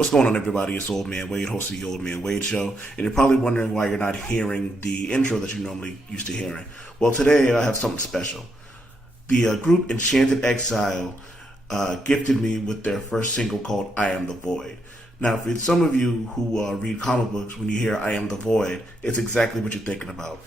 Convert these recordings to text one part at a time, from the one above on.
What's going on, everybody? It's Old Man Wade, host of the Old Man Wade Show, and you're probably wondering why you're not hearing the intro that you normally used to hearing. Well, today I have something special. The group Enchanted, Exile gifted me with their first single called I Am the Void. Now, for some of you who read comic books, when you hear I Am the Void, it's exactly what you're thinking about.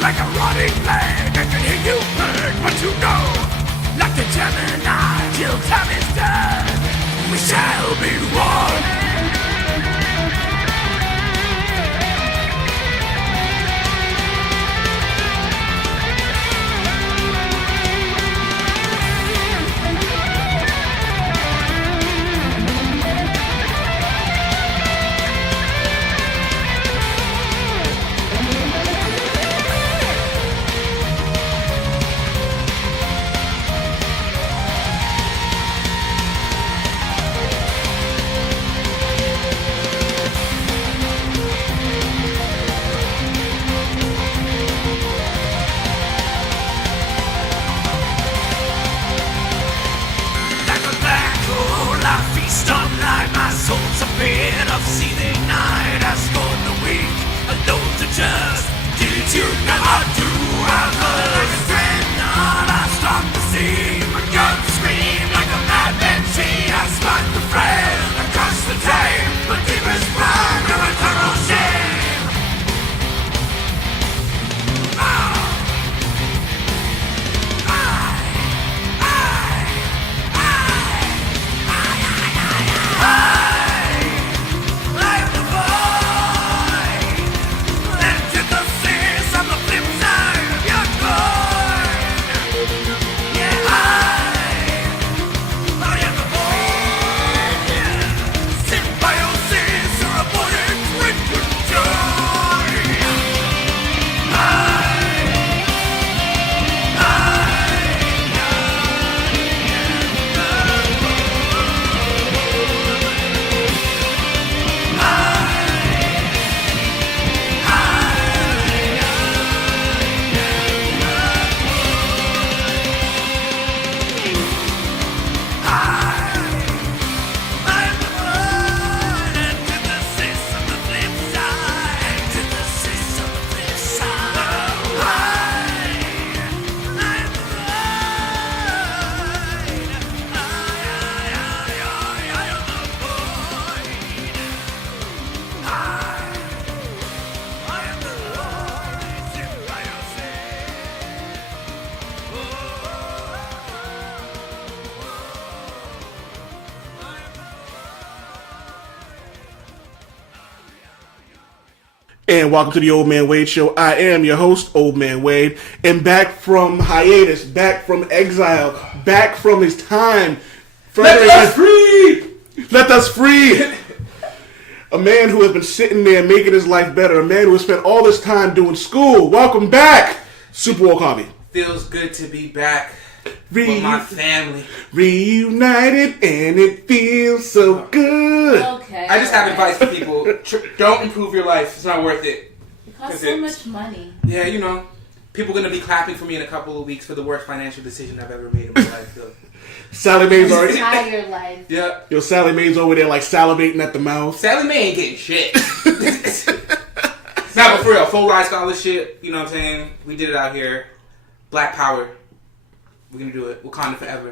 Like a rotting leg, I can hear you burn, but you know, like the Gemini, till time is done, we shall be one. And welcome to the Old Man Wade Show. I am your host, Old Man Wade, and back from hiatus, back from exile, back from his time. Let us free! Let us free! A man who has been sitting there making his life better, a man who has spent all this time doing school. Welcome back, Super Woke Hobby. Feels good to be back. with my family. Reunited and it feels so good. Okay. I just have advice for people. Don't improve your life. It's not worth it. It costs so much money. Yeah, you know. People are going to be clapping for me in a couple of weeks for the worst financial decision I've ever made in my life. So. Sally Mae's already... Entire life. Yeah. Yo, Sally Mae's over there like salivating at the mouth. Sally Mae ain't getting shit. Nah, but for real, full ride scholarship, you know what I'm saying? We did it out here. Black power. We're going to do it. Wakanda forever.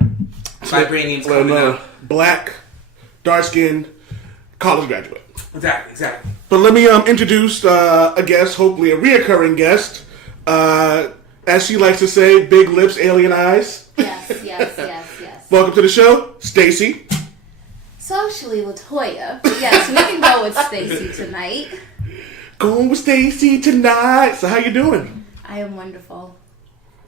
Vibranium's coming out. Black, dark-skinned, college graduate. Exactly. But let me introduce a guest, hopefully a reoccurring guest. As she likes to say, big lips, alien eyes. Yes. Welcome to the show, Stacy. Socially Latoya. Yes, we can go with Stacy tonight. Going with Stacy tonight. So how you doing? I am wonderful.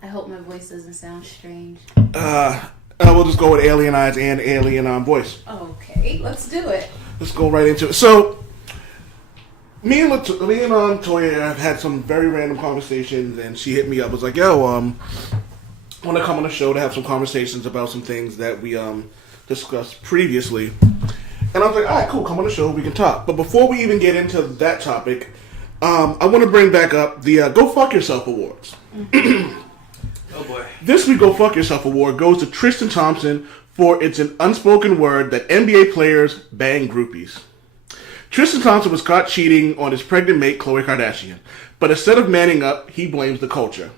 I hope my voice doesn't sound strange. We'll just go with alien eyes and alien voice. Okay, let's do it. Let's go right into it. So, me and Toya have had some very random conversations, and she hit me up. Was like, "Yo, want to come on the show to have some conversations about some things that we discussed previously." And I was like, "All right, cool. Come on the show. We can talk." But before we even get into that topic, I want to bring back up the Go Fuck Yourself Awards. Oh boy. This week, Go Fuck Yourself Award goes to Tristan Thompson for It's an Unspoken Word that NBA players bang groupies. Tristan Thompson was caught cheating on his pregnant mate, Khloe Kardashian. But instead of manning up, he blames the culture.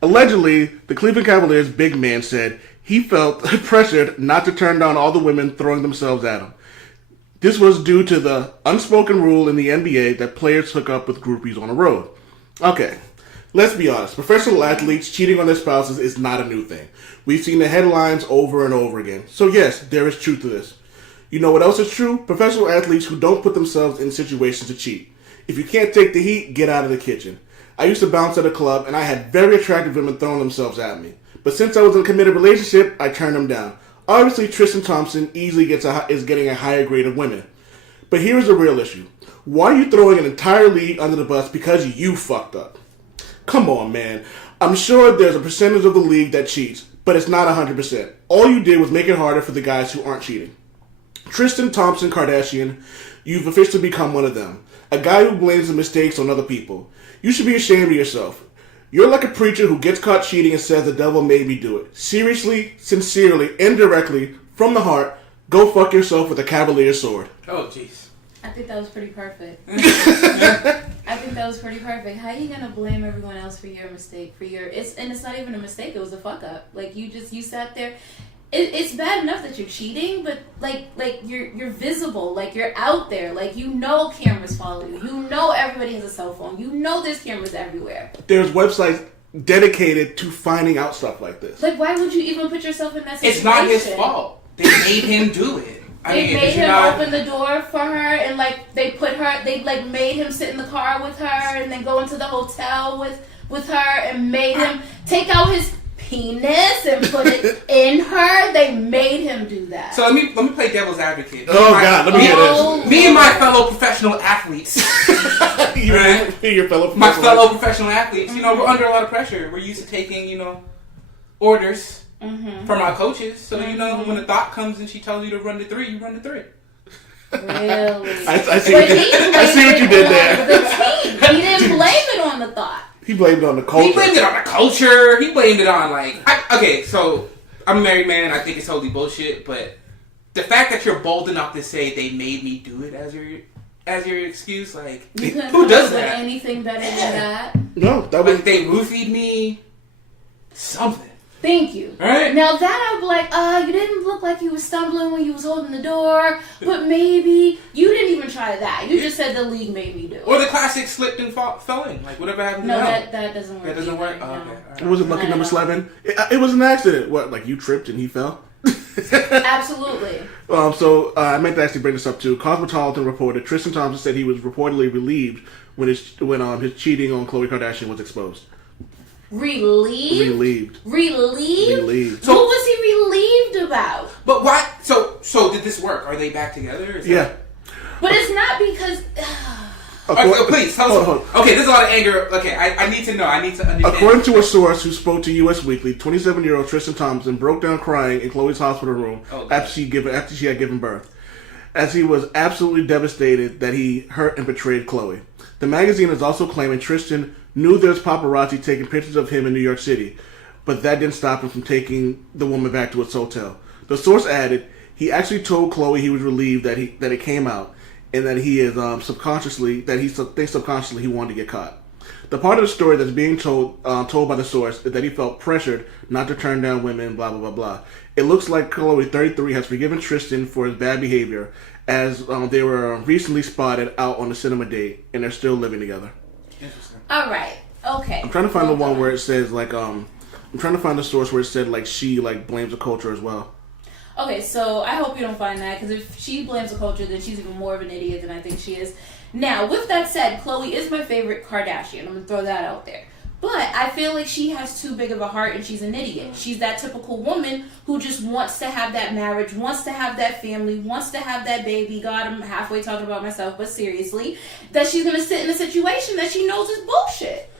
Allegedly, the Cleveland Cavaliers' big man said he felt pressured not to turn down all the women throwing themselves at him. This was due to the unspoken rule in the NBA that players hook up with groupies on the road. Okay, let's be honest. Professional athletes cheating on their spouses is not a new thing. We've seen the headlines over and over again. So yes, there is truth to this. You know what else is true? Professional athletes who don't put themselves in situations to cheat. If you can't take the heat, get out of the kitchen. I used to bounce at a club, and I had very attractive women throwing themselves at me. But since I was in a committed relationship, I turned them down. Obviously, Tristan Thompson easily is getting a higher grade of women. But here's the real issue. Why are you throwing an entire league under the bus because you fucked up? Come on, man. I'm sure there's a percentage of the league that cheats, but it's not 100%. All you did was make it harder for the guys who aren't cheating. Tristan Thompson Kardashian, you've officially become one of them. A guy who blames the mistakes on other people. You should be ashamed of yourself. You're like a preacher who gets caught cheating and says the devil made me do it. Seriously, sincerely, indirectly, from the heart, go fuck yourself with a Cavalier sword. Oh, jeez. I think that was pretty perfect. How are you gonna blame everyone else for your mistake? It's not even a mistake. It was a fuck up. Like you sat there. It's bad enough that you're cheating, but like you're visible, like you're out there, like you know cameras follow you, you know everybody has a cell phone, you know there's cameras everywhere. There's websites dedicated to finding out stuff like this. Like why would you even put yourself in that situation? It's not his fault. They made him do it. They made him open the door for her, and they made him sit in the car with her, and then go into the hotel with her, and made him take out his penis and put it in her. They made him do that. So let me play devil's advocate. Let me hear this. Me and my fellow professional athletes. My fellow professional athletes. You know, we're under a lot of pressure. We're used to taking, orders from our coaches. So when a thought comes and she tells you to run the 3, you run the 3. Really? I see what you did there. The team. He didn't blame it on the thought. He blamed it on the culture. He blamed it on the culture. He blamed it on so I'm a married man. I think it's totally bullshit. But the fact that you're bold enough to say they made me do it as your excuse, who does that? Anything better than that? No, that was they roofied me. Something. Thank you. Right. Now that I'd be like, you didn't look like you was stumbling when you was holding the door, but maybe you didn't even try that. You just said the league made me do it. Or the classic slipped and fell in. Whatever happened. No, that doesn't work. That doesn't work. No. Oh, okay. Right. It wasn't lucky number 11. It was an accident. What? Like you tripped and he fell? Absolutely. So I meant to actually bring this up too. Cosmopolitan reported Tristan Thompson said he was reportedly relieved when his cheating on Khloe Kardashian was exposed. Relieved. So, what was he relieved about? But why? So did this work? Are they back together? Yeah. But it's not because. Please, tell us. Okay, there's a lot of anger. Okay, I need to know. I need to understand. According to a source who spoke to U.S. Weekly, 27-year-old Tristan Thompson broke down crying in Chloe's hospital room after she had given birth, as he was absolutely devastated that he hurt and betrayed Chloe. The magazine is also claiming Tristan knew there was paparazzi taking pictures of him in New York City, but that didn't stop him from taking the woman back to his hotel. The source added, he actually told Chloe he was relieved that it came out, and that he is subconsciously he wanted to get caught. The part of the story that's being told by the source is that he felt pressured not to turn down women, blah, blah, blah, blah. It looks like Chloe, 33, has forgiven Tristan for his bad behavior, as they were recently spotted out on a cinema date, and they're still living together. Interesting. All right. Okay. I'm trying to find the one where it says, like, I'm trying to find the source where it said, like, she, like, blames the culture as well. Okay, so I hope you don't find that, because if she blames the culture, then she's even more of an idiot than I think she is. Now, with that said, Chloe is my favorite Kardashian. I'm going to throw that out there. But I feel like she has too big of a heart and she's an idiot. She's that typical woman who just wants to have that marriage, wants to have that family, wants to have that baby. God, I'm halfway talking about myself, but seriously, that she's going to sit in a situation that she knows is bullshit.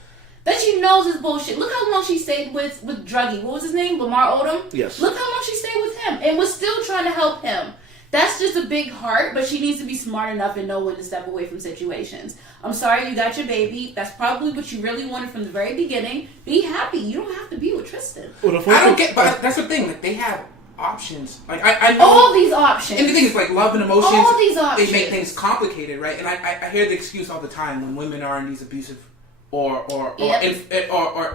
That she knows is bullshit. Look how long she stayed with Druggy. What was his name? Lamar Odom? Yes. Look how long she stayed with him and was still trying to help him. That's just a big heart, but she needs to be smart enough and know when to step away from situations. I'm sorry you got your baby. That's probably what you really wanted from the very beginning. Be happy. You don't have to be with Tristan. Well, I don't get, but that's the thing. Like, they have options. Like, I know all these options. And the thing is, like, love and emotions. All these options. They make things complicated, right? And I hear the excuse all the time when women are in these abusive or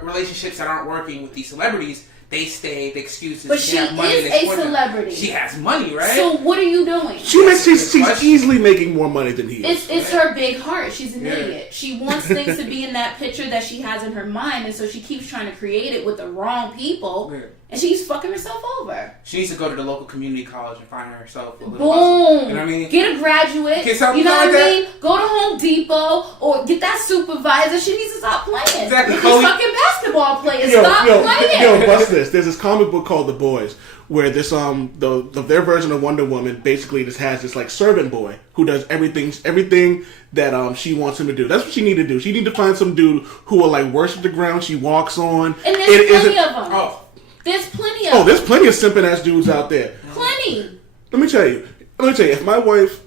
relationships that aren't working with these celebrities. They stay. The excuse is but she have money, is a celebrity. She has money, right? So what are you doing? She's easily making more money than he is. It's her big heart. She's an idiot. She wants things to be in that picture that she has in her mind, and so she keeps trying to create it with the wrong people, and she's fucking herself over. She needs to go to the local community college and find herself a little boom. Hustle. You know what I mean? Get a graduate. Get something you know like what I mean? that. Go to Home Depot or get that supervisor. She needs to stop playing. Exactly. These fucking basketball players. Stop playing. Yo, bust this. There's this comic book called The Boys, where this their version of Wonder Woman basically just has this like servant boy who does everything that she wants him to do. That's what she need to do. She need to find some dude who will like worship the ground she walks on. And there's plenty of them. Oh. There's plenty of them. Oh, there's plenty of simping ass dudes out there. Plenty. Let me tell you. If my wife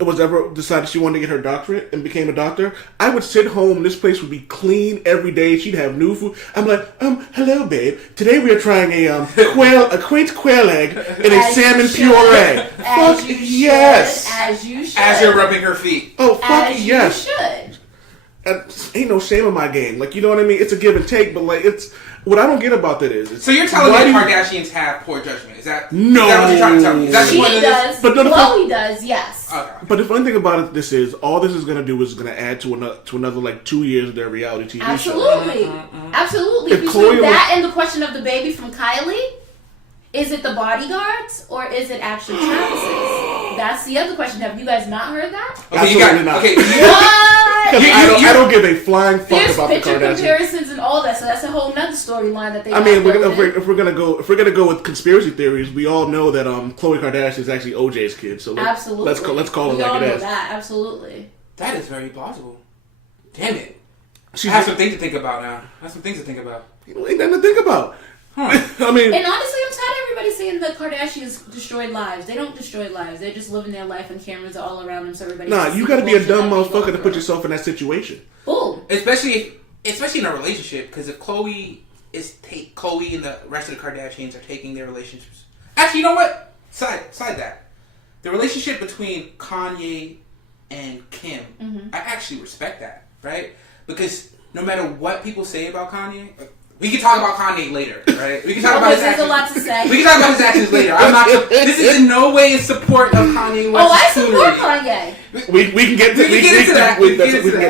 was ever decided she wanted to get her doctorate and became a doctor, I would sit home. This place would be clean every day. She'd have new food. I'm like, hello, babe. Today we are trying a quaint quail egg and a salmon puree. Fuck yes. As you should. As you're rubbing her feet. Oh, fuck yes. You should. Ain't no shame in my game. Like, you know what I mean? It's a give and take, but like, it's what I don't get about that is. So you're telling me the Kardashians have poor judgment? Is that no? Is that what you're trying to tell me? Is that she does. But Chloe does. Yes. Okay. But the funny thing about it, all this is going to do is going to add to another like 2 years of their reality TV Absolutely. show. Absolutely. Between that and the question of the baby from Kylie, is it the bodyguards or is it actually Travis's? That's the other question. Have you guys not heard that? Okay, Absolutely not. Okay. What? I don't give a flying fuck There's about the picture Kardashians. comparisons and all that, so that's a whole nother storyline that they. I mean, if we're gonna go with conspiracy theories, we all know that Khloe Kardashian is actually OJ's kid. So absolutely, let's call it we all like it know is. that absolutely. That is very plausible. Damn it! I have some things to think about now. Ain't nothing to think about. Huh. I mean, and honestly, I'm tired of everybody saying the Kardashians destroyed lives. They don't destroy lives. They're just living their life, and cameras are all around them, so everybody. Nah, you got to be a dumb motherfucker to put yourself in that situation. Boom. Especially in a relationship, because if Khloe and the rest of the Kardashians are taking their relationships. Actually, you know what? Side that. The relationship between Kanye and Kim, I actually respect that, right? Because no matter what people say about Kanye. We can talk about Kanye later, right? We can talk about his actions. There's a lot to say. We can talk about his actions later. This is in no way in support of Kanye West. I support Kanye. We can get into that.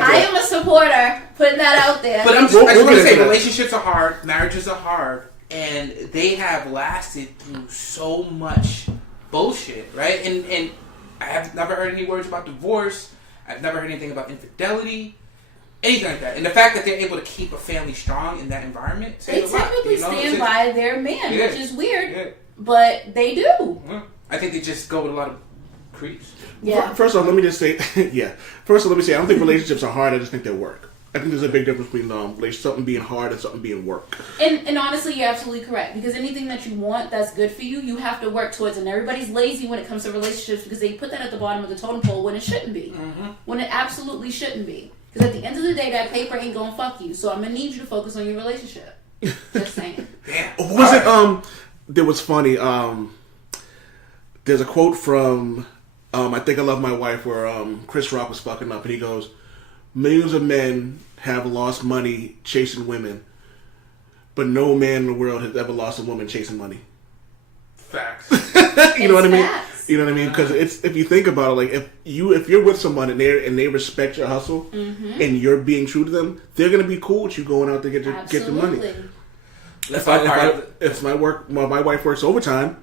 I am a supporter. Putting that out there. But I just want to say, relationships are hard, marriages are hard, and they have lasted through so much bullshit, right? And I have never heard any words about divorce. I've never heard anything about infidelity. Anything like that. And the fact that they're able to keep a family strong in that environment. They typically stand by their man, which is weird, Yeah. but they do. I think they just go with a lot of creeps. Yeah. First off, let me just say, First off, let me say, I don't think relationships are hard. I just think they work. I think there's a big difference between something being hard and something being work. And honestly, you're absolutely correct. Because anything that you want that's good for you, you have to work towards it. And everybody's lazy when it comes to relationships because they put that at the bottom of the totem pole when it shouldn't be. Mm-hmm. When it absolutely shouldn't be. Because at the end of the day, that paper ain't gonna fuck you. So I'm gonna need you to focus on your relationship. Just saying. Damn. Was it, there was funny, there's a quote from, I Think I Love My Wife, where Chris Rock was fucking up and he goes, millions of men have lost money chasing women, but no man in the world has ever lost a woman chasing money. Facts. You know what I mean? Facts. You know what I mean? Because if you think about it, like if you're with someone and they respect your hustle and you're being true to them, they're gonna be cool with you going out to get the money. If my wife works overtime,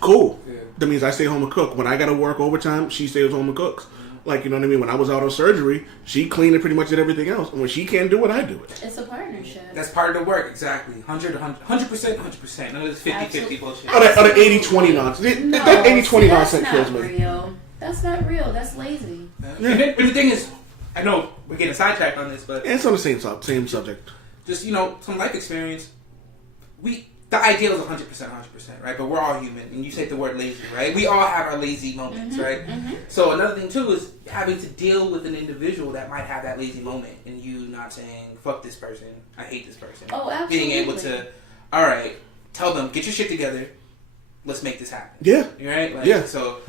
cool. Yeah. That means I stay home and cook. When I gotta work overtime, she stays home and cooks. Like, you know what I mean? When I was out on surgery, she cleaned and pretty much did everything else. And when she can't do it, I do it. It's a partnership. That's part of the work, exactly. 100%. None of this 50-50 bullshit. Oh, the 80-20 nonsense. No, that 80-20 nonsense that's kills not me. real. That's not real. That's lazy. Yeah. And the thing is, I know we're getting sidetracked on this, but... Yeah, it's on the same subject. Just, some life experience. The ideal is 100%, right? But we're all human, and you say the word lazy, right? We all have our lazy moments, right? Mm-hmm. So another thing too is having to deal with an individual that might have that lazy moment, and you not saying "fuck this person," "I hate this person." Oh, absolutely. Being able to, all right, tell them, get your shit together. Let's make this happen. Yeah. Right? Like, yeah. So,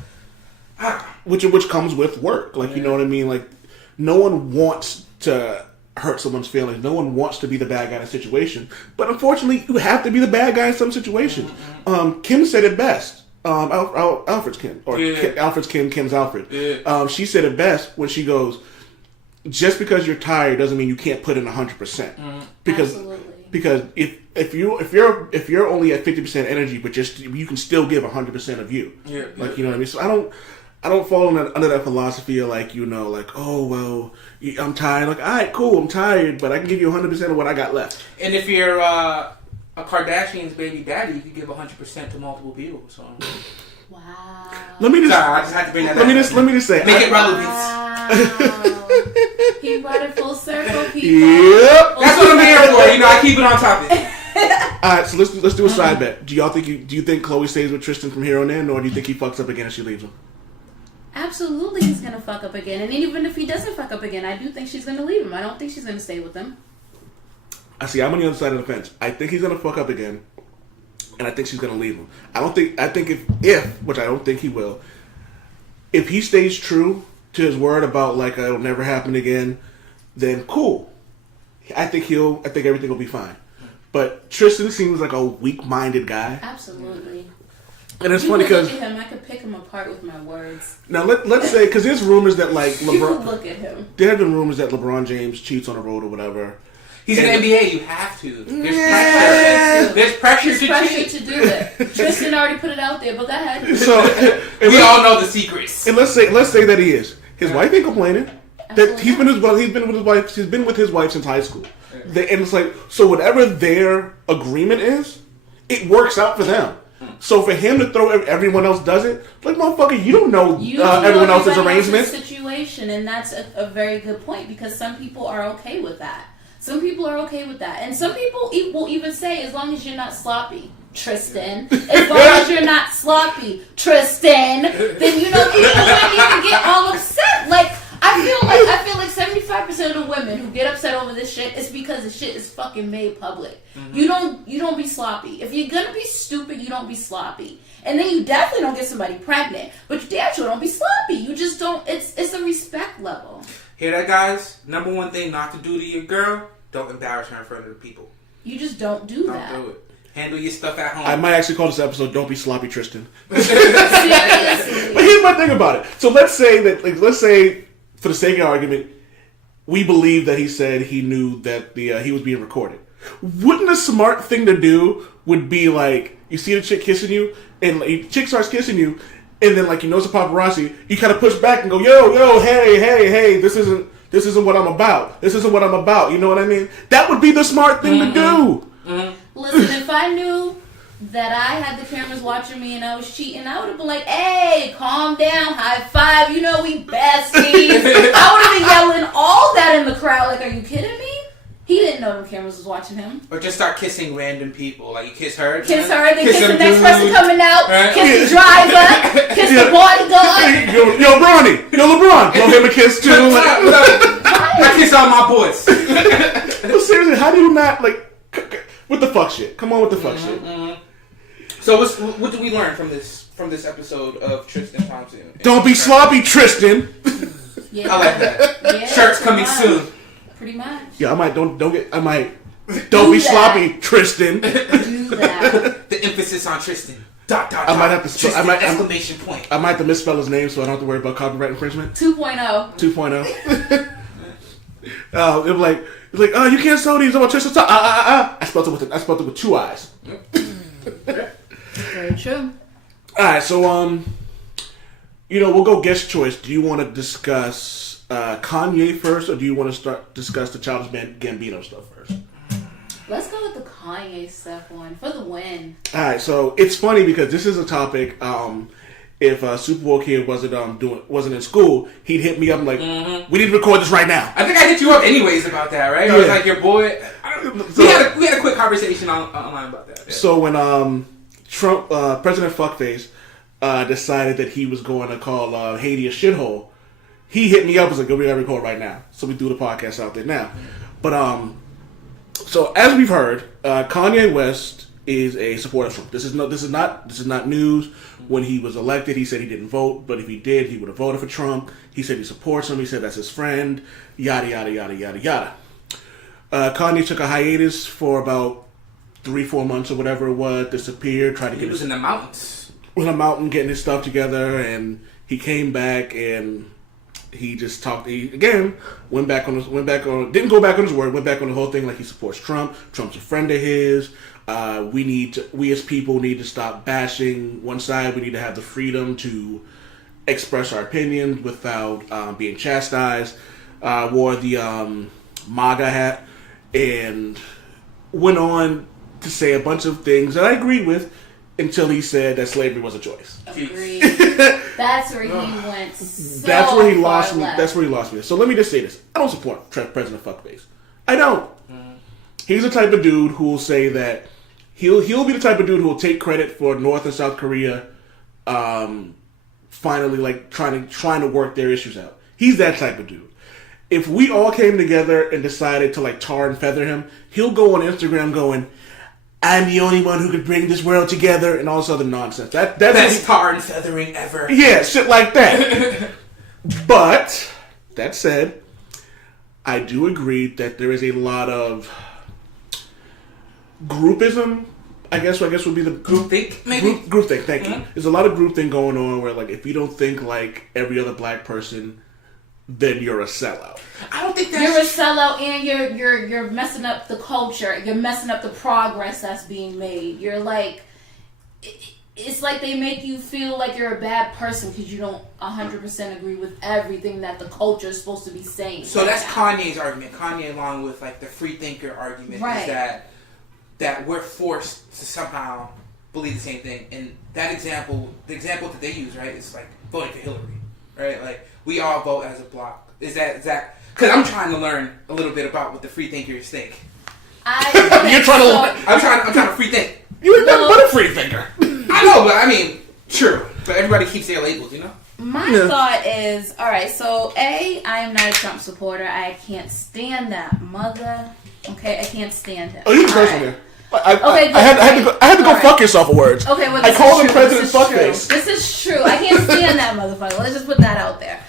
which comes with work, like you know what I mean. Like, no one wants to hurt someone's feelings. No one wants to be the bad guy in a situation, but unfortunately, you have to be the bad guy in some situations. Mm-hmm. Kim said it best. Alfred's Kim, or Alfred's Kim, Kim's Alfred. Yeah. She said it best when she goes, "Just because you're tired doesn't mean you can't put in 100%." Because if you're only at 50% energy, but you can still give 100% of you. Yeah. Like you know what I mean. So I don't fall under that philosophy of oh well, I'm tired. Like, all right, cool, I'm tired, but I can give you 100% of what I got left. And if you're a Kardashian's baby daddy, you can give 100% to multiple people. So, wow. Let me just. Sorry, I just had to bring that. Let me just say. Make it relevant. Wow. He brought it full circle, people. Yep. That's what I'm here for. I keep it on topic. All right, so let's do a side bet. Do you think Chloe stays with Tristan from here on in, or do you think he fucks up again and she leaves him? Absolutely, he's gonna fuck up again, and even if he doesn't fuck up again, I do think she's gonna leave him. I don't think she's gonna stay with him. I'm on the other side of the fence. I think he's gonna fuck up again, and I think she's gonna leave him. I think if which I don't think he will, if he stays true to his word about it'll never happen again, then cool. I think everything will be fine. But Tristan seems like a weak-minded guy. Absolutely. And it's funny because I could pick him apart with my words. Now let's say, because there's rumors that LeBron. You could look at him. There have been rumors that LeBron James cheats on the road or whatever. He's in the NBA. You have to. There's pressure to do it. Tristan already put it out there, but go ahead. So we all know the secrets. And let's say that he is. His wife ain't complaining. That he's been with his wife since high school. And it's so whatever their agreement is, it works out for them. So for him to throw everyone else does it, motherfucker, you don't know everyone else's arrangements. Situation, and that's a very good point because some people are okay with that. Some people are okay with that, and some people will even say, as long as you're not sloppy, Tristan. As long as you're not sloppy, Tristan. Then people don't even get all upset. I feel like 75% of the women who get upset over this shit is because the shit is fucking made public. Mm-hmm. You don't be sloppy. If you're gonna be stupid, you don't be sloppy. And then you definitely don't get somebody pregnant. But you damn sure don't be sloppy. You just don't. It's a respect level. Hear that, guys? Number one thing not to do to your girl: don't embarrass her in front of the people. You just don't do that. Don't do it. Handle your stuff at home. I might actually call this episode "Don't Be Sloppy, Tristan." But Seriously. here's my thing about it. So let's say, for the sake of argument, we believe that he said he knew that he was being recorded. Wouldn't a smart thing to do would be you see the chick kissing you, and the chick starts kissing you, and then it's a paparazzi, you kind of push back and go, yo, hey, this isn't what I'm about. This isn't what I'm about. You know what I mean? That would be the smart thing to do. Mm-hmm. Listen, if I knew that I had the cameras watching me and I was cheating, I would have been like, hey, calm down, high five, you know we besties. I would have been yelling all that in the crowd, like, are you kidding me? He didn't know the cameras was watching him. Or just start kissing random people. Like, you kiss her. Kiss her, then kiss the next dude. person coming out, Right? kiss the driver, kiss the bodyguard. Yo, Bronny. Yo, LeBron. Blow him a kiss, too. I kiss all my boys. No, seriously, how do you not, like, with the fuck shit? Come on with the fuck shit. So what do we learn from this episode of Tristan Thompson? Don't be sloppy, Tristan. Yeah. I like that. Yeah, Shirts coming soon. Pretty much. Yeah, don't be that. sloppy, Tristan. Do that. The emphasis on Tristan. ... I might have to spell. Tristan, exclamation point. I might have to misspell his name, so I don't have to worry about copyright infringement. 2.0. 2.0. It was like, oh, you can't sell these. I'm about Tristan. I spelled it with 2 eyes. Very true. All right, so we'll go guest choice. Do you want to discuss Kanye first, or do you want to discuss the Childish Gambino stuff first? Let's go with the Kanye stuff one for the win. All right, so it's funny because this is a topic. If Super Bowl Kid wasn't in school, he'd hit me up and like, we need to record this right now. I think I hit you up anyways about that, right? Yeah. I was like, your boy. We had a quick conversation online about that. Yeah. So when Trump, President Fuckface, decided that he was going to call Haiti a shithole, he hit me up and was like, we gotta record right now. So we threw the podcast out there now. But so as we've heard, Kanye West is a supporter of Trump. This is not news. When he was elected, he said he didn't vote, but if he did, he would have voted for Trump. He said he supports him. He said that's his friend. Yada yada yada yada yada. Kanye took a hiatus for about 3-4 months or whatever it was. Disappeared. Tried to get. He was in the mountains. Was in a mountain getting his stuff together, and he came back and he just talked. He again didn't go back on his word. Went back on the whole thing like he supports Trump. Trump's a friend of his. We as people need to stop bashing one side. We need to have the freedom to express our opinions without being chastised. Wore the MAGA hat and went on to say a bunch of things that I agreed with until he said that slavery was a choice. Agreed. That's where he went. That's where he lost me. Left. That's where he lost me. So let me just say this: I don't support President Fuckface. I don't. He's the type of dude who will say that he'll be the type of dude who will take credit for North and South Korea finally like trying to work their issues out. He's that type of dude. If we all came together and decided to like tar and feather him, he'll go on Instagram going, "I'm the only one who could bring this world together," and all this other nonsense. That's Best tar and feathering ever. Yeah, shit like that. But that said, I do agree that there is a lot of groupism. I guess would be the Groupthink, maybe? Groupthink, thank you. There's a lot of groupthink going on where, like, if you don't think like every other black person, then you're a sellout. I don't think that's... You're a sellout, and you're messing up the culture. You're messing up the progress that's being made. You're like, it's like they make you feel like you're a bad person because you don't 100% agree with everything that the culture is supposed to be saying. So that's Kanye's argument. Kanye, along with like the free thinker argument, right, is that we're forced to somehow believe the same thing. And that example, the example that they use, right, is like voting for Hillary, right? Like we all vote as a block. Is that? Because I'm trying to learn a little bit about what the free thinkers think. You're trying to. I'm trying to free think. You're nothing but a free thinker. I know, but I mean, true. But everybody keeps their labels, you know. My thought is, all right. So I am not a Trump supporter. I can't stand that mother. Okay, I can't stand him. Oh, you the first one there. I Okay, had to go right. Fuck yourself for words. Okay, well, I called him President Fuckface. This is true. I can't stand that motherfucker. Let's just put that out there.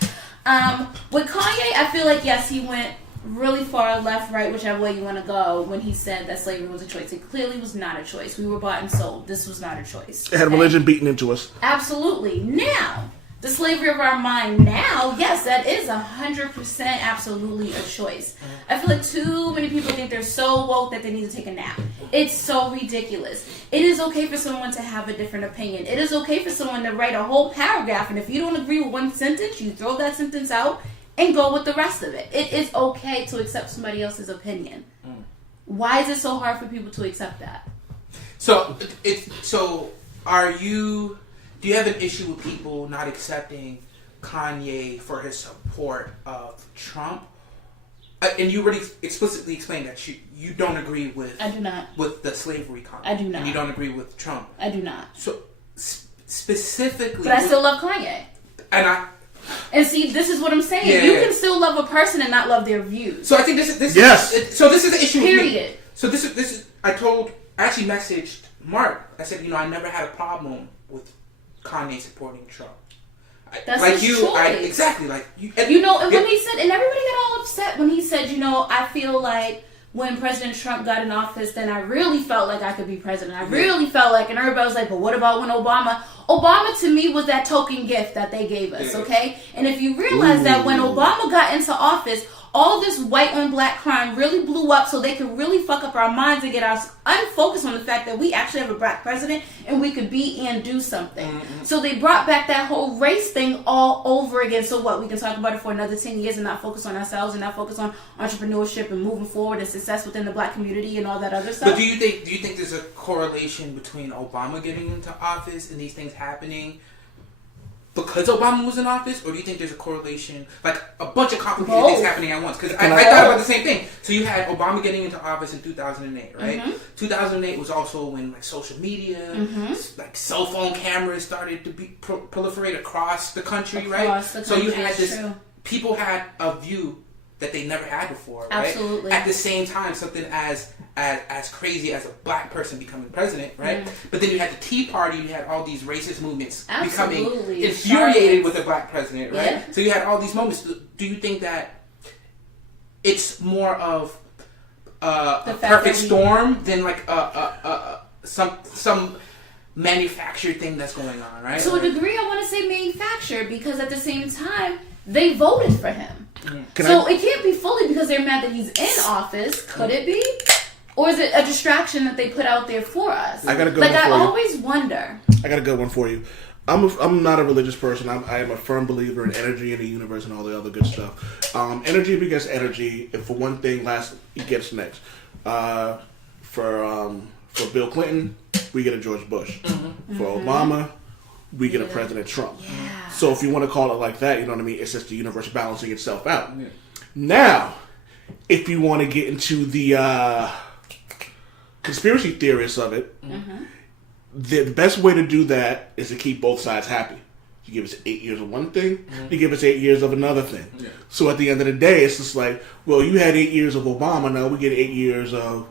With Kanye, I feel like, yes, he went really far left, right, whichever way you want to go when he said that slavery was a choice. It clearly was not a choice. We were bought and sold. This was not a choice. It had religion beaten into us. Absolutely. Now, the slavery of our mind now, yes, that is 100% absolutely a choice. I feel like too many people think they're so woke that they need to take a nap. It's so ridiculous. It is okay for someone to have a different opinion. It is okay for someone to write a whole paragraph, and if you don't agree with one sentence, you throw that sentence out and go with the rest of it. It is okay to accept somebody else's opinion. Why is it so hard for people to accept that? So do you have an issue with people not accepting Kanye for his support of Trump? And you already explicitly explained that you don't agree with. I do not. With the slavery comment. I do not. And you don't agree with Trump. I do not. So specifically, but I still love Kanye. And see, this is what I'm saying. You can still love a person and not love their views. So I think this is the issue. Period. So this is. I actually messaged Mark. I said, I never had a problem with Kanye supporting Trump. That's like his you, choice. Exactly. Like you, and when he said, and everybody got all upset when he said, I feel like when President Trump got in office, then I really felt like I could be president. I really felt like, and everybody was like, but what about when Obama? Obama to me was that token gift that they gave us, okay? And if you realize that when Obama got into office, all this white on black crime really blew up so they could really fuck up our minds and get us unfocused on the fact that we actually have a black president and we could be and do something. Mm-hmm. So they brought back that whole race thing all over again. So what? We can talk about it for another 10 years and not focus on ourselves and not focus on entrepreneurship and moving forward and success within the black community and all that other stuff. But do you think there's a correlation between Obama getting into office and these things happening because Obama was in office, or do you think there's a correlation, like a bunch of complicated things happening at once? Because I thought about the same thing. So you had Obama getting into office in 2008, right? Mm-hmm. 2008 was also when like social media, like cell phone cameras started to be proliferate across the country, right? So you had this. True. People had a view that they never had before, right? Absolutely. At the same time, something as crazy as a black person becoming president, right? But then you had the Tea Party, you had all these racist movements becoming infuriated with a black president, right? Yeah. So you had all these moments. Do you think that it's more of a perfect storm than like some manufactured thing that's going on, right? To a degree, I want to say manufactured because at the same time, they voted for him. It can't be fully because they're mad that he's in office. Could it be? Or is it a distraction that they put out there for us? I got a good one for you. I always wonder. I got a good one for you. I'm not a religious person. I am a firm believer in energy in the universe and all the other good stuff. Energy begets energy. If for one thing lasts, it gets next. For Bill Clinton, we get a George Bush. Mm-hmm. For Obama, we get a President Trump. Yeah. So if you want to call it like that, you know what I mean? It's just the universe balancing itself out. Yeah. Now, if you want to get into the conspiracy theorists of it, the best way to do that is to keep both sides happy. You give us 8 years of one thing, you give us 8 years of another thing. Yeah. So at the end of the day, it's just like, well, you had 8 years of Obama, now we get 8 years of,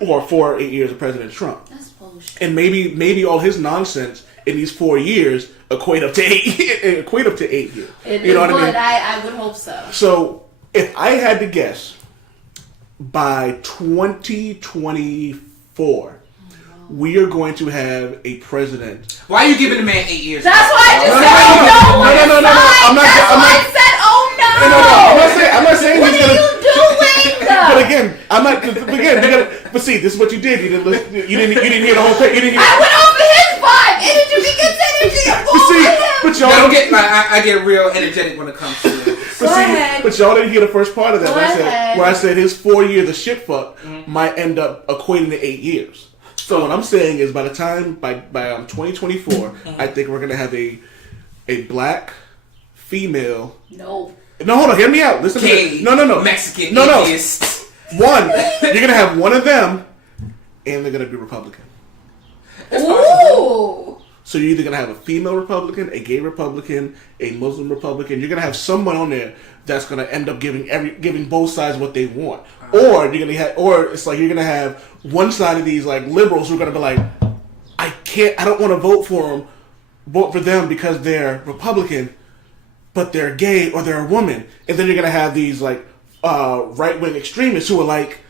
or 8 years of President Trump. That's bullshit. And maybe all his nonsense in these 4 years equate up to 8 years. You know what I mean? I would hope so. So if I had to guess, by 2024, we are going to have a president. Why are you giving the man 8 years? That's why I just said, no. I'm not said, oh no. I'm not saying what he's are you doing? But again, I'm not. But see, this is what you did. You didn't listen. You didn't hear the whole thing. I went over his vibe. Energy begets energy. But y'all don't get. I get real energetic when it comes to it. But y'all didn't hear the first part of that. Where I said his 4 years of shit fuck might end up equating to 8 years. So what I'm saying is, by the time by 2024, I think we're gonna have a black female. No, hold on. Hear me out. Listen to me. No. Mexican. Atheist. One, you're gonna have one of them, and they're gonna be Republican. Ooh. So you're either gonna have a female Republican, a gay Republican, a Muslim Republican. You're gonna have someone on there that's gonna end up giving both sides what they want, or it's like you're gonna have one side of these like liberals who are gonna be like, I don't want to vote for them because they're Republican, but they're gay or they're a woman, and then you're gonna have these like right wing extremists who are like,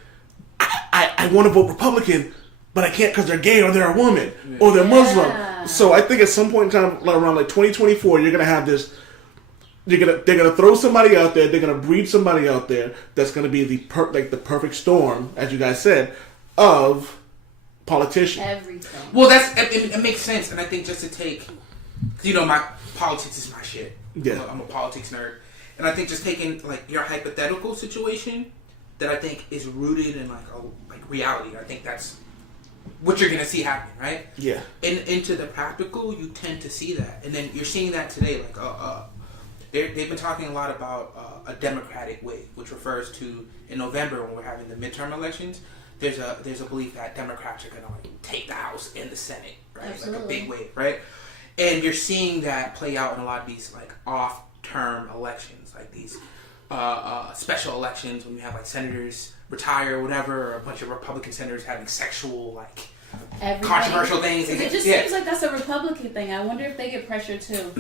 I want to vote Republican, but I can't because they're gay or they're a woman or they're Muslim. So I think at some point in time, like around like 2024, you're gonna have this. They're gonna throw somebody out there. They're gonna breed somebody out there that's gonna be the perfect storm, as you guys said, of politicians. Everything. Well, it makes sense, and I think just to take, my politics is my shit. Yeah, I'm a politics nerd, and I think just taking like your hypothetical situation that I think is rooted in like reality. I think that's what you're gonna see happening, right? Yeah. Into the practical, you tend to see that, and then you're seeing that today. Like, they've been talking a lot about a democratic way, which refers to in November when we're having the midterm elections. There's a belief that Democrats are gonna like take the House and the Senate, right? Absolutely. Like a big wave, right? And you're seeing that play out in a lot of these like off-term elections, like these special elections when you have like senators retire or whatever, or a bunch of Republican senators having sexual like controversial things. It just seems like that's a Republican thing. I wonder if they get pressured too.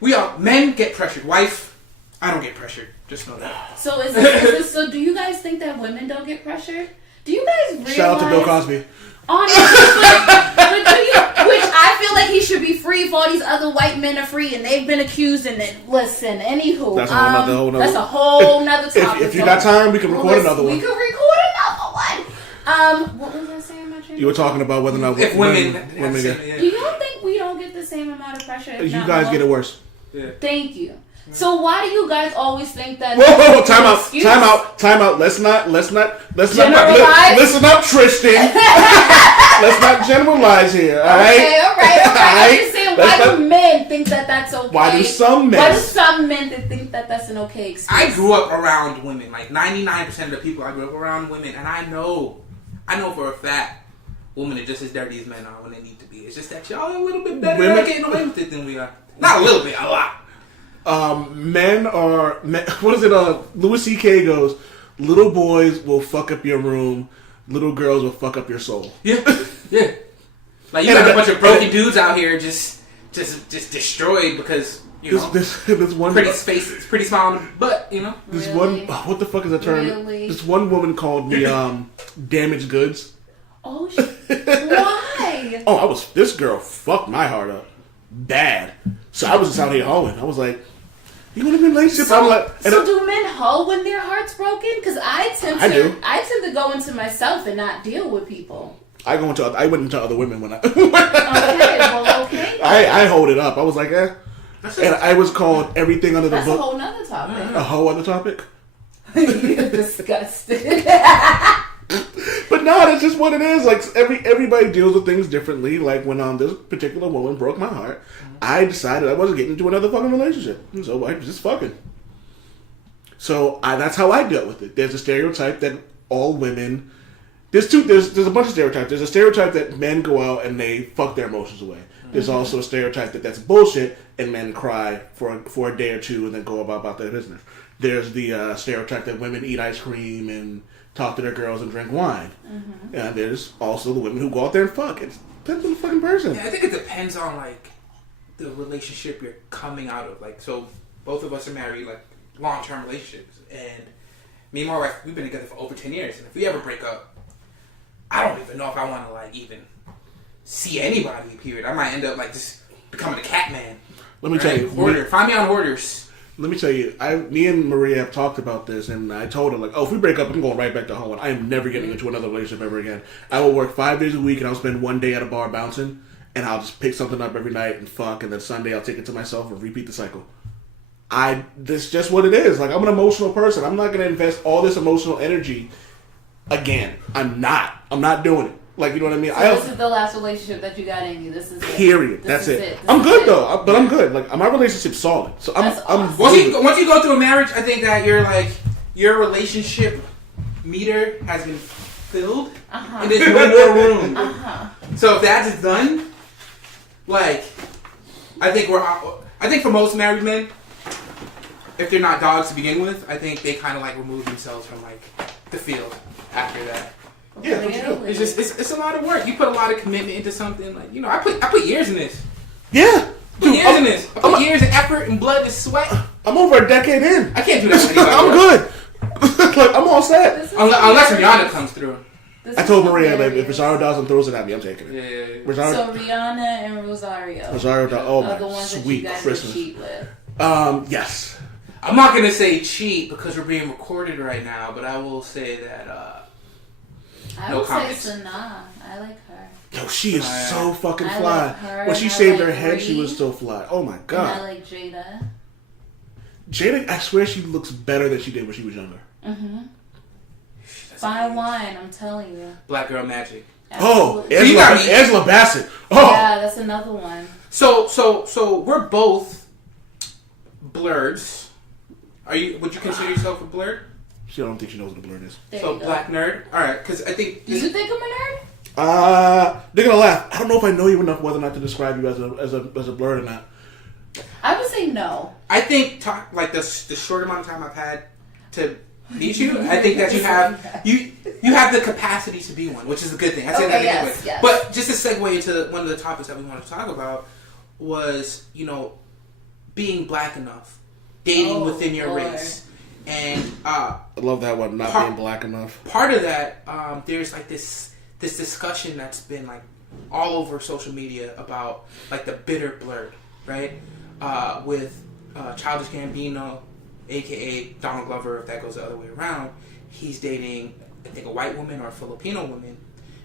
We all men get pressured. Wife, I don't get pressured. Just know that. So is this so? Do you guys think that women don't get pressured? Do you guys realize? Shout out to Bill Cosby. Honestly, which I feel like he should be free if all these other white men are free and they've been accused. And listen, anywho, That's a whole nother. That's a whole nother topic. If you got time, we can record another one. We could record another one. What was I saying, my You were talking about whether or not if women get. Do you don't think we don't get the same amount of pressure? You guys get it worse. Yeah. Thank you. So why do you guys always think that? Whoa, time out. Let's not Generalize? listen up, Tristan. Let's not generalize here. All right. Okay, all right. I'm just saying, why do men think that that's okay? Why do some men? Why do some men think that that's an okay excuse? I grew up around women. Like 99% of the people I grew up around women, and I know for a fact, women are just as dirty as men are when they need to be. It's just that y'all are a little bit better at getting away with it than we are. Not a little bit, a lot. Men are. What is it? Louis C.K. goes, little boys will fuck up your room, little girls will fuck up your soul. Yeah. Like you got a bunch of broken dudes out here just destroyed because this one pretty space, it's pretty small, but you know this Really? one. What the fuck is that term? Really? This one woman called me damaged goods. Oh, why? Oh, this girl fucked my heart up bad. So I was just out here hoeing. I was like, you want to be in a relationship? So, I'm like, do men hoe when their heart's broken? Because I tend to go into myself and not deal with people. I went into other women when I. Okay. I hold it up. I was like, and I was called everything under the book. That's a whole nother topic. A hoe other topic. You're disgusting. But no, that's just what it is. Like everybody deals with things differently. Like when this particular woman broke my heart, I decided I wasn't getting into another fucking relationship, so I was just fucking. So that's how I dealt with it. There's a stereotype that all women. There's a bunch of stereotypes. There's a stereotype that men go out and they fuck their emotions away. There's also a stereotype that's bullshit and men cry for a day or two and then go about their business. There's the stereotype that women eat ice cream and talk to their girls and drink wine. Mm-hmm. And there's also the women who go out there and fuck. It depends on the fucking person. Yeah, I think it depends on like the relationship you're coming out of. Like, so both of us are married, like long-term relationships, and me and my wife, we've been together for over 10 years. And if we ever break up, I don't even know if I want to like even see anybody. Period. I might end up like just becoming a cat man. Let me tell you, Hoarder. Find me on Hoarders. Let me tell you, me and Maria have talked about this, and I told her, like, if we break up, I'm going right back to home. I am never getting into another relationship ever again. I will work 5 days a week, and I'll spend one day at a bar bouncing, and I'll just pick something up every night and fuck, and then Sunday I'll take it to myself and repeat the cycle. This just what it is. Like, I'm an emotional person. I'm not going to invest all this emotional energy again. I'm not doing it. Like, you know what I mean? So this is the last relationship that you got in you. This is period. That's it. I'm good though, but I'm good. Like my relationship's solid. So I'm. Awesome. Once you go through a marriage, I think that your relationship meter has been filled, and there's no more room. So if that is done, like I think for most married men, if they're not dogs to begin with, I think they kind of like remove themselves from like the field after that. Yeah, Really? It's just it's a lot of work. You put a lot of commitment into something. Like I put years in this. Yeah, I put years of effort and blood and sweat. I'm over a decade in. I can't do that. I'm good. Like I'm all set. Unless Rihanna comes through. I told Maria that if Rosario Dawson throws it at me, I'm taking it. Yeah. So Rihanna and Rosario. Oh are the my ones sweet that you guys Christmas. cheat with. Yes. I'm not gonna say cheat because we're being recorded right now, but I will say that. I No would comments. say Sanaa. I like her. Yo, she is so fucking I fly. like her, When she and I shaved like her head, she Ree. was so fly. Oh my And god. I like Jada. Jada, I swear she looks better than she did when she was younger. Mm-hmm. Fine wine, I'm telling you. Black girl magic. Oh, Absolutely. you got me. Angela Bassett. Oh, Yeah, that's another one. So we're both blurs. Would you consider yourself a blurred? I don't think she knows what a blur is. There So you go. black nerd. All right, because I think. Did you think I'm a nerd? They're gonna laugh. I don't know if I know you enough whether or not to describe you as a blur or not. I would say no. I think the short amount of time I've had to meet you, I think that you have the capacity to be one, which is a good thing. I say Okay, that in a yes, good way. yes. But just to segue into one of the topics that we want to talk about was being black enough, dating within your Lord. race, and I love that one. Not being black enough. part of that, there's like this discussion that's been like all over social media about like the bitter blurred, right? With Childish Gambino, aka Donald Glover, if that goes the other way around, he's dating I think a white woman or a Filipino woman,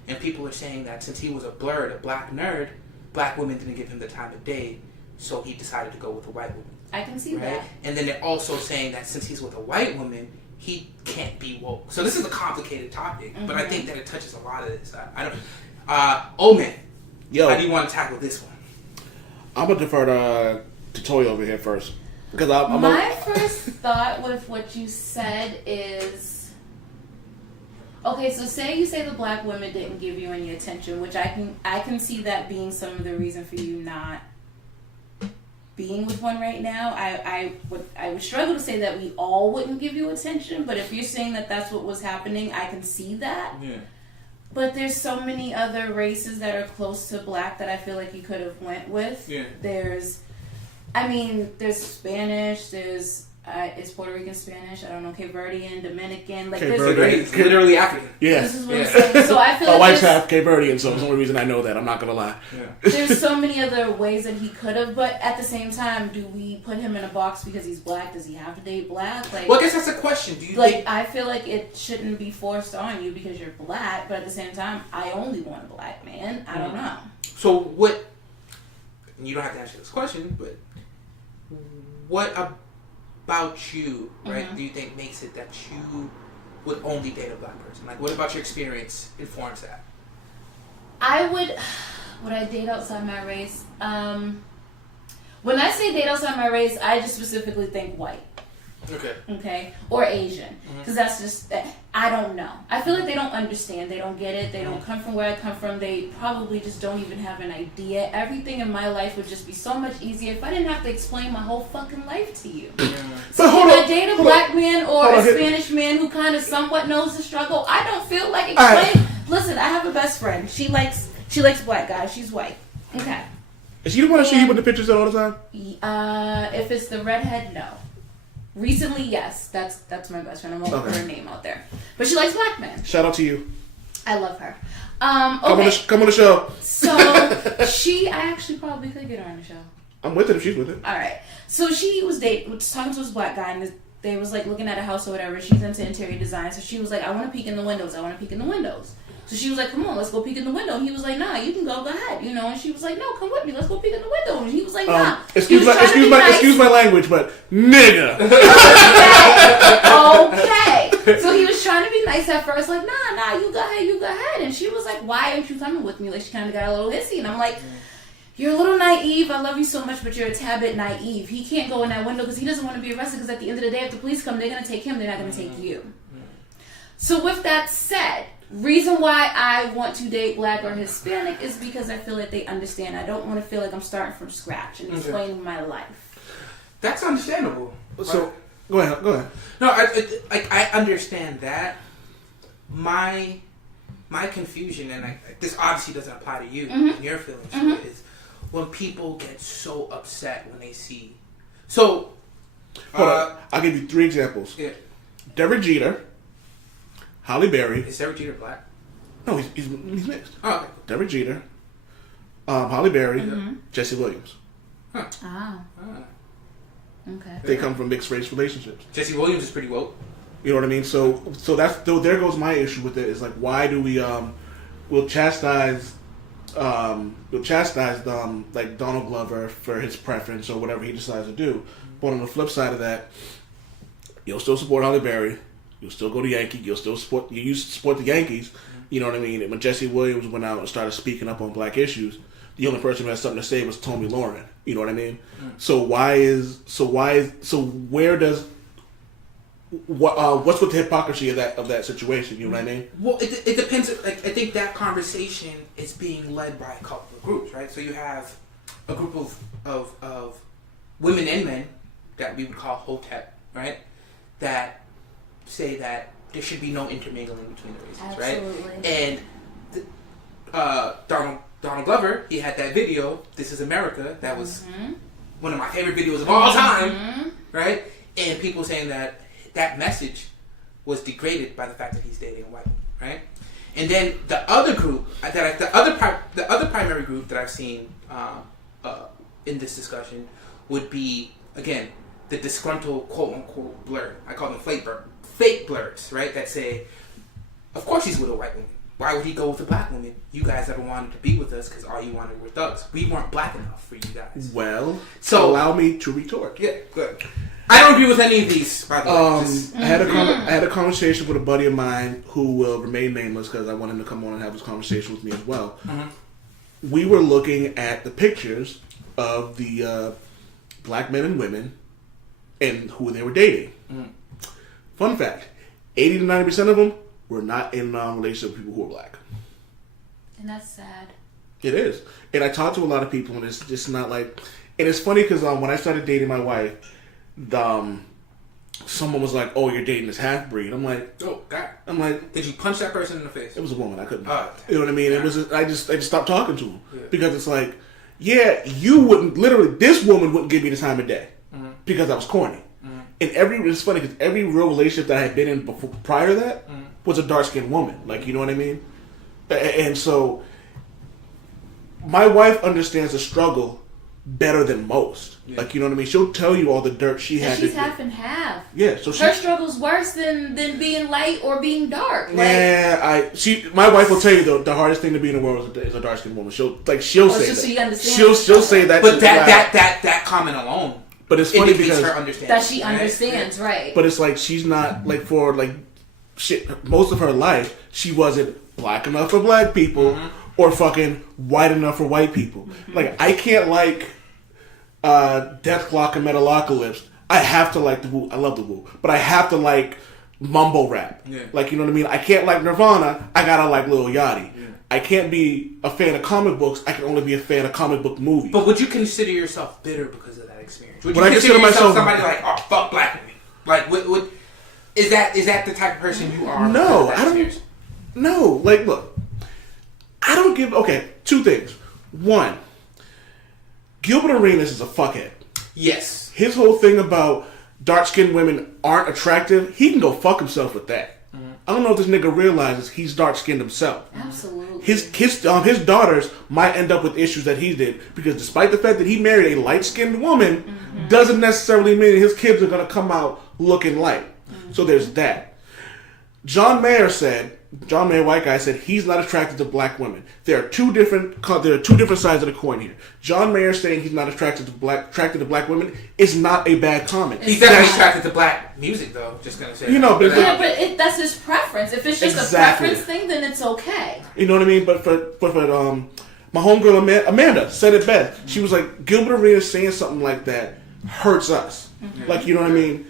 and people are saying that since he was a blurred, a black nerd, black women didn't give him the time of day, so he decided to go with a white woman. I can see Right? that. And then they're also saying that since he's with a white woman, he can't be woke. So this is a complicated topic, but I think that it touches a lot of this. I don't. Oh man, Yo, how do you want to tackle this one? I'm gonna defer to Toy over here first because My first thought with what you said is, okay, so say the black women didn't give you any attention, which I can see that being some of the reason for you not being with one right now. I would struggle to say that we all wouldn't give you attention, but if you're saying that that's what was happening, I can see that. Yeah. But there's so many other races that are close to black that I feel like you could have went with. Yeah. There's Spanish, there's is Puerto Rican Spanish, I don't know, Cape Verdean, Dominican, like Cape there's Verdean. It's literally African. Yeah. this is what I'm saying. So I feel My like wife's there's, half Cape Verdean, so it's the only reason I know that. I'm not gonna lie. Yeah. there's so many other ways that he could have, but at the same time, do we put him in a box because he's black? Does he have to date black? Like, Well, I guess that's a question. Do you like think? I feel like it shouldn't be forced on you because you're black, but at the same time, I only want a black man. I don't know. So what? You don't have to answer this question, but what about you, right? Do you think makes it that you would only date a black person? Like, what about your experience informs that? Would I date outside my race? When I say date outside my race, I just specifically think white. Okay, or Asian, because that's just I don't know. I feel like they don't understand. They don't get it. They don't come from where I come from. They probably just don't even have an idea. Everything in my life would just be so much easier if I didn't have to explain my whole fucking life to you. So hold if on, I date a hold black on. man or Hold a on, here- Spanish man who kind of somewhat knows the struggle, I don't feel like explaining. Listen, I have a best friend. She likes black guys. She's white. Okay. Is she the one that she put the pictures in all the time? If it's the redhead, no. Recently, yes. That's my best friend. I won't put her name out there. But she likes black men. Shout out to you. I love her. Okay. Come on the show. So I actually probably could get her on the show. I'm with it if she's with it. All right. So she was talking to this black guy, and they was like looking at a house or whatever. She's into interior design, so she was like, "I want to peek in the windows. I want to peek in the windows." So she was like, "Come on, let's go peek in the window." And he was like, "Nah, you can go ahead, you know." And she was like, "No, come with me. Let's go peek in the window." And he was like, "Nah." Excuse my language, but nigga. Okay. So he was trying to be nice at first, like, nah, you go ahead. And she was like, "Why aren't you coming with me?" Like, she kind of got a little hissy. And I'm like, "You're a little naive. I love you so much, but you're a tad bit naive. He can't go in that window because he doesn't want to be arrested, because at the end of the day, if the police come, they're going to take him. They're not going to take you." So with that said, reason why I want to date black or Hispanic is because I feel like they understand. I don't want to feel like I'm starting from scratch and explaining my life. That's understandable. So go ahead. No, I understand that. My confusion, and this obviously doesn't apply to you and your feelings, is when people get so upset when they see. So, Hold on. I'll give you 3 examples. Yeah. Derek Jeter, Halle Berry. Is Derek Jeter black? No, he's mixed. Oh, okay. Derek Jeter, Halle Berry, Jesse Williams. Huh. Ah. Okay. They come from mixed race relationships. Jesse Williams is pretty woke. You know what I mean? So there goes my issue with it. Is like, why do we'll chastise like Donald Glover for his preference or whatever he decides to do, but on the flip side of that, you'll still support Halle Berry. You'll still go to Yankee. You'll still support. You used to support the Yankees. You know what I mean? And when Jesse Williams went out and started speaking up on black issues, the only person who had something to say was Tommy Lauren. You know what I mean? So what's with the hypocrisy of that situation? You know what I mean? Well, it depends. Like, I think that conversation is being led by a couple of groups, right? So you have a group of women and men that we would call Hotep, right? That say that there should be no intermingling between the races, Absolutely. right? And Donald Glover, he had that video, "This Is America," that was one of my favorite videos of all time, right? And people saying that message was degraded by the fact that he's dating a white woman, right? And then the other group, the other primary group that I've seen in this discussion would be, again, the disgruntled quote unquote blur. I call them fake blurs, right? That say, of course he's with a white woman. Why would he go with a black woman? You guys ever wanted to be with us because all you wanted were thugs. We weren't black enough for you guys. Well, so allow me to retort. Yeah, good. I don't agree with any of these, by the way. I had a conversation with a buddy of mine who will remain nameless because I want him to come on and have this conversation with me as well. We were looking at the pictures of the black men and women and who they were dating. Fun fact, 80 to 90% of them were not in a relationship with people who were black. And that's sad. It is. And I talk to a lot of people and it's just not like... And it's funny because when I started dating my wife, someone was like, "Oh, you're dating this half breed." I'm like, "Oh God!" I'm like, "Did you punch that person in the face?" It was a woman. I couldn't. You know what I mean? Yeah. It was. I just stopped talking to him because it's like, yeah, you wouldn't literally. This woman wouldn't give me the time of day because I was corny. And it's funny because every real relationship that I had been in before, prior to that was a dark skinned woman. Like, you know what I mean? And so, my wife understands the struggle better than most. Like, you know what I mean? She'll tell you all the dirt she had. She's half and half. Yeah, so her struggle's worse than being light or being dark. My wife will tell you the hardest thing to be in the world is a dark skinned woman. She'll say that. So you understand. She'll say that. But that comment alone. But it's funny because her understanding, that she understands, right? But it's like she's not like for like shit. Most of her life, she wasn't black enough for black people. Or fucking white enough for white people. Like, I can't like Death Clock and Metalocalypse. I have to like the Wu. I love the Wu. But I have to like mumble rap. Yeah. Like, you know what I mean? I can't like Nirvana. I gotta like Lil Yachty. Yeah. I can't be a fan of comic books. I can only be a fan of comic book movies. But would you consider yourself bitter because of that experience? Would you consider yourself somebody like, "Oh, fuck black women"? Like, what is that the type of person you are? No, I don't. No, like, look. I don't give... Okay, two things. One, Gilbert Arenas is a fuckhead. Yes. His whole thing about dark-skinned women aren't attractive, he can go fuck himself with that. I don't know if this nigga realizes he's dark-skinned himself. Absolutely. His daughters might end up with issues that he did, because despite the fact that he married a light-skinned woman, doesn't necessarily mean his kids are going to come out looking light. So there's that. John Mayer, white guy, said he's not attracted to black women. There are two different sides of the coin here. John Mayer saying he's not attracted to black women is not a bad comment. He's definitely attracted to black music, though. Just gonna say, but that's his preference. If it's just a preference thing, then it's okay. You know what I mean? But for my homegirl Amanda said it best. She was like, Gilbert Arenas saying something like that hurts us. Like, you know what I mean?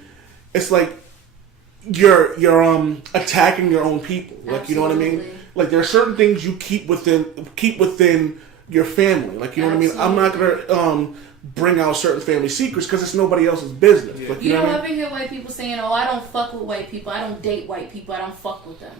It's like. You're attacking your own people. Like, Absolutely. You know what I mean? Like, there are certain things you keep within your family. Like, you know Absolutely. What I mean? I'm not gonna bring out certain family secrets because it's nobody else's business. Yeah. Like, you don't ever hear white people saying, "Oh, I don't fuck with white people. I don't date white people. I don't fuck with them."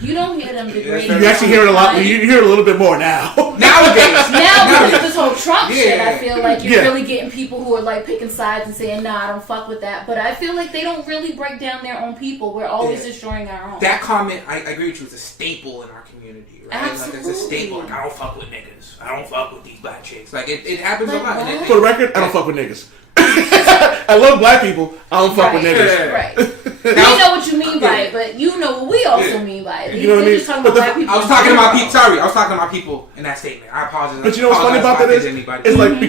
You don't hear them degrading. You actually hear it a lot. You hear it a little bit more now. Nowadays. Now because of this whole Trump shit, I feel like you're really getting people who are like picking sides and saying, "Nah, I don't fuck with that." But I feel like they don't really break down their own people. We're always destroying our own. That comment, I agree with you, is a staple in our community, right? Absolutely. Like, it's a staple. Like, I don't fuck with niggas. I don't fuck with these black chicks. Like, it happens like a lot. For the record, I don't fuck with niggas. I love black people. I don't fuck with niggas. Right. We know what you mean mean by it, but you know what we also mean by it. You know what I mean? Just talking about black people. I was talking about people. Sorry, I was talking about people in that statement. I apologize. But you know what's funny about that is, anybody. it's like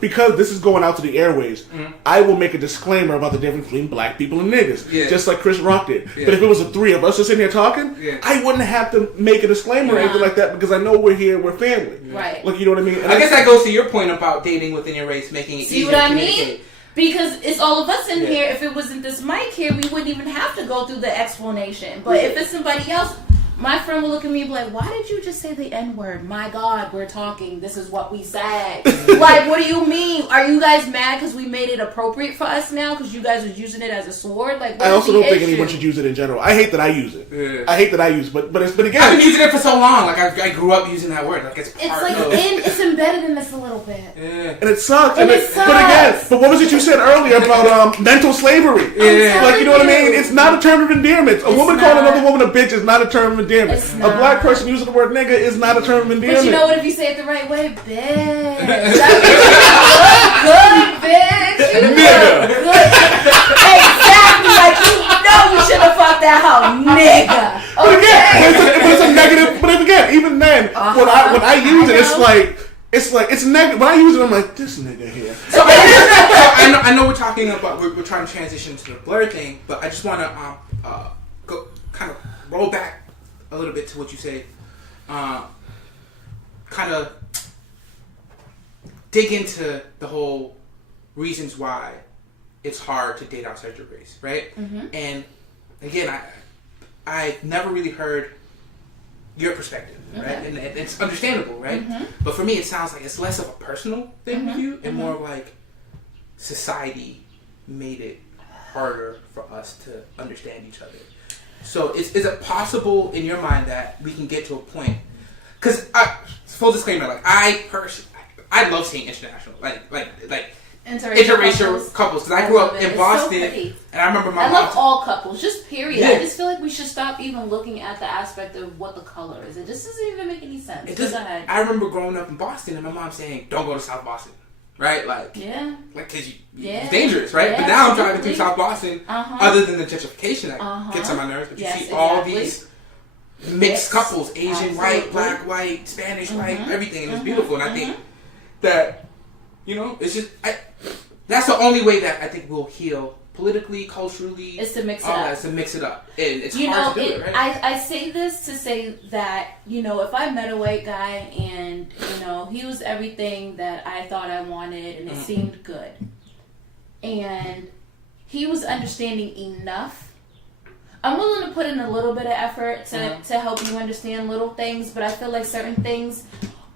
because this is going out to the airways, I will make a disclaimer about the difference between black people and niggas, just like Chris Rock did. But if it was the three of us just sitting here talking, I wouldn't have to make a disclaimer or anything like that because I know we're here, we're family. Right. Like, you know what I mean? And I guess that goes to your point about dating within your race, making it See easier what I to mean? communicate. Because it's all of us in here. If it wasn't this mic here, we wouldn't even have to go through the explanation. But if it's somebody else, my friend will look at me and be like, why did you just say the N-word? My God, we're talking. This is what we said. Like, what do you mean? Are you guys mad because we made it appropriate for us now? Because you guys was using it as a sword? Like, I also don't think anyone should use it in general. I hate that I use it. Yeah. I hate that I use it. But again, I've been using it for so long. Like, I grew up using that word. Like, it's like it's embedded in us a little bit. Yeah. And it sucks. And it sucks. But what was it you said earlier about mental slavery? Yeah. Like, you know what I mean? It's not a term of endearment. A woman calling another woman a bitch is not a term of endearment. A black person using the word nigga is not a term of endearment. But you know what? If you say it the right way, bitch. That means you look good, bitch. You look good. Exactly. Like, you know you should have fucked that hoe, nigga. But again, it's a negative. But again, even then, when I use it, it's negative. When I use it, I'm like, this nigga here. So I know we're talking about we're trying to transition to the blur thing, but I just want to go kind of roll back a little bit to what you said. Kind of dig into the whole reasons why it's hard to date outside your race, right? Mm-hmm. And again, I've never really heard your perspective, right? And it's understandable, right? Mm-hmm. But for me, it sounds like it's less of a personal thing with you and more of like society made it harder for us to understand each other. So is it possible in your mind that we can get to a point? Because full disclaimer, like I love seeing international, like interracial couples. Because I grew up in Boston, and I remember I love all couples, just period. Yeah. I just feel like we should stop even looking at the aspect of what the color is. It just doesn't even make any sense. It doesn't. I remember growing up in Boston, and my mom saying, "Don't go to South Boston." Right, like, because it's dangerous, right? Yeah, but now I'm driving through South Boston. Other than the gentrification that gets on my nerves, but you see all these mixed couples, Asian, white, black, white, Spanish, white, everything, and it's beautiful. And I think that, it's just that's the only way that I think we'll heal politically, culturally. Is to mix it up. It's to mix it up. And it's hard to do it, right? I say this to say that, if I met a white guy and, he was everything that I thought I wanted and it seemed good, and he was understanding enough, I'm willing to put in a little bit of effort to help you understand little things, but I feel like certain things,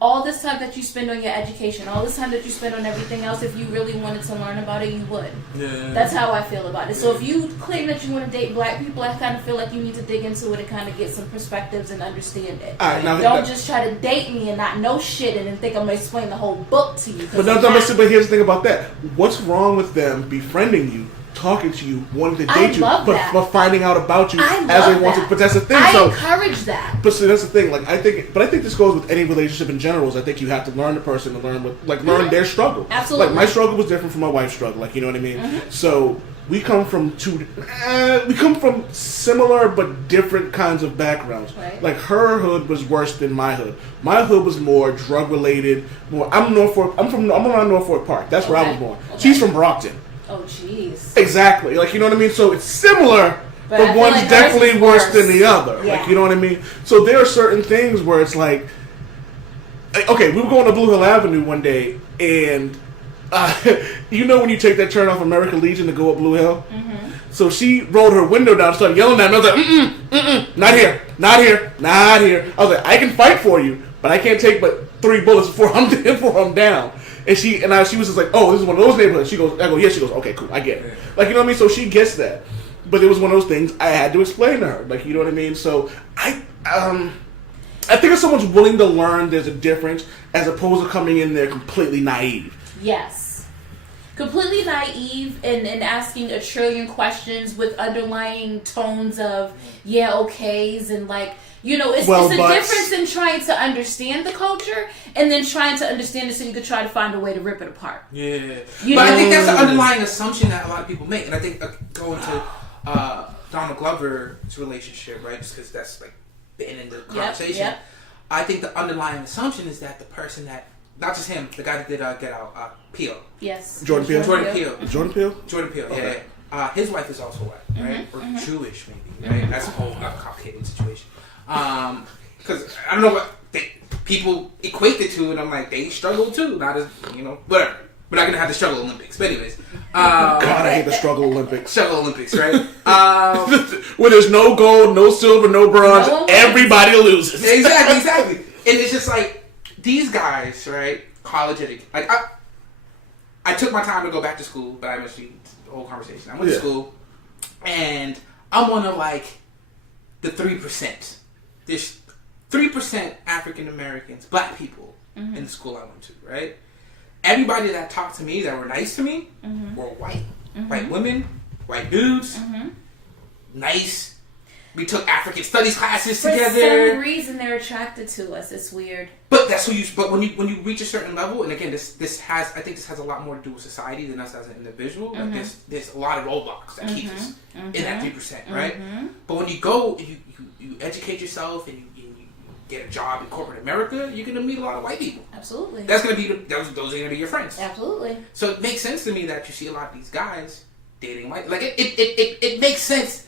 all this time that you spend on your education, all this time that you spend on everything else, if you really wanted to learn about it, you would. Yeah. That's how I feel about it. So if you claim that you want to date black people, I kind of feel like you need to dig into it and kind of get some perspectives and understand it. Don't just try to date me and not know shit and then think I'm going to explain the whole book to you. But here's the thing about that. What's wrong with them befriending you, talking to you, wanting to date you, but finding out about you as they want to? But that's the thing. I encourage that. But see, that's the thing. Like, I think this goes with any relationship in general. Is I think you have to learn the person to learn their struggle. Absolutely. Like, my struggle was different from my wife's struggle. Like, you know what I mean? Mm-hmm. So we come from similar but different kinds of backgrounds. Right. Like, her hood was worse than my hood. My hood was more drug related. I'm from Norfolk Park. That's where I was born. Okay. She's from Brockton. Oh, jeez. Exactly. Like, you know what I mean? So it's similar, but one's like definitely worse than the other. Yeah. Like, you know what I mean? So there are certain things where it's like, okay, we were going to Blue Hill Avenue one day, and when you take that turn off American Legion to go up Blue Hill? Mm-hmm. So she rolled her window down and started yelling at me. I was like, not here, not here, not here. I was like, I can fight for you, but I can't take but 3 bullets before I'm down. And she was just like, oh, this is one of those neighborhoods. I go, yeah. She goes, okay, cool, I get it. Like, you know what I mean? So she gets that. But it was one of those things I had to explain to her. Like, you know what I mean? So I think if someone's willing to learn, there's a difference as opposed to coming in there completely naive. Yes. Completely naive and asking a trillion questions with underlying tones of, yeah, okays, and like, it's a difference in trying to understand the culture and then trying to understand it so you could try to find a way to rip it apart. Yeah. I think that's the underlying assumption that a lot of people make. And I think going to Donald Glover's relationship, right? Just because that's like been in the conversation. Yep. I think the underlying assumption is that the person that, not just him, the guy that did Get Out, Peele. Yes. Jordan Peele? Jordan Peele. Jordan Peele? Jordan Peele, Okay. yeah. His wife is also white, right? Or Jewish, maybe, right? That's a whole complicated situation. Because I don't know what people equate the two, and I'm like, they struggle too. Not as, whatever. We're not going to have the Struggle Olympics. But anyways. God, I hate the Struggle Olympics. Struggle Olympics, right? Where there's no gold, no silver, no bronze, everybody loses. Exactly. And it's just like, these guys, right? College education. Like, I took my time to go back to school, but I missed the whole conversation. I went to school, and I'm one of, like, the 3%. There's 3% African Americans, black people, in the school I went to, right? Everybody that talked to me, that were nice to me, were white. White women, white dudes, nice. We took African studies classes together. For some reason, they're attracted to us. It's weird. But that's who you. But when you reach a certain level, and again, this has a lot more to do with society than us as an individual. Like there's a lot of roadblocks that keep us in that 3%, right? But when you go and you educate yourself and you get a job in corporate America, you're gonna meet a lot of white people. Absolutely. That's gonna be those are gonna be your friends. Absolutely. So it makes sense to me that you see a lot of these guys dating white. Like it makes sense.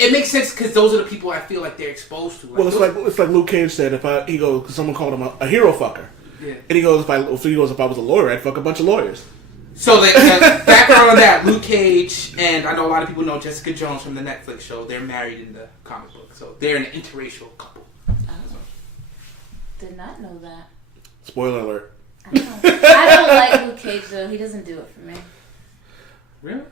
It makes sense because those are the people I feel like they're exposed to. Like, well, it's like Luke Cage said. He goes, cause someone called him a hero fucker. Yeah. And he goes, if I was a lawyer, I'd fuck a bunch of lawyers. So the background on that, Luke Cage, and I know a lot of people know Jessica Jones from the Netflix show. They're married in the comic book, so they're an interracial couple. Did not know that. Spoiler alert. I don't like Luke Cage though. He doesn't do it for me. Really?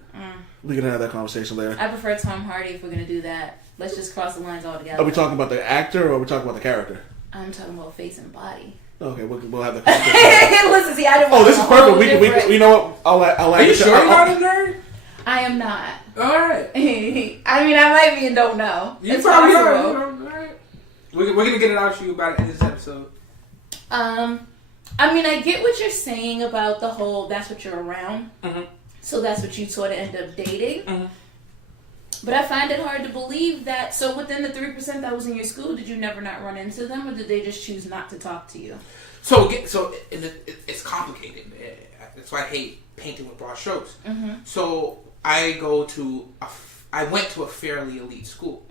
We can have that conversation later. I prefer Tom Hardy if we're gonna do that. Let's just cross the lines altogether. Are we talking about the actor or are we talking about the character? I'm talking about face and body. Okay, we'll have the conversation. Listen, see, I didn't. Oh, this is perfect. We you know what? I'll Are you sure you're not a nerd? I am not. All right. I mean, I might be and don't know. You it's probably possible. are. All right. We're gonna get it out to you by the end of this episode. I mean, I get what you're saying about the whole that's what you're around. So that's what you sort of end up dating. But I find it hard to believe that. So within the 3% that was in your school, did you never not run into them, or did they just choose not to talk to you? So it's complicated. That's why I hate painting with broad strokes. So I went to a fairly elite school.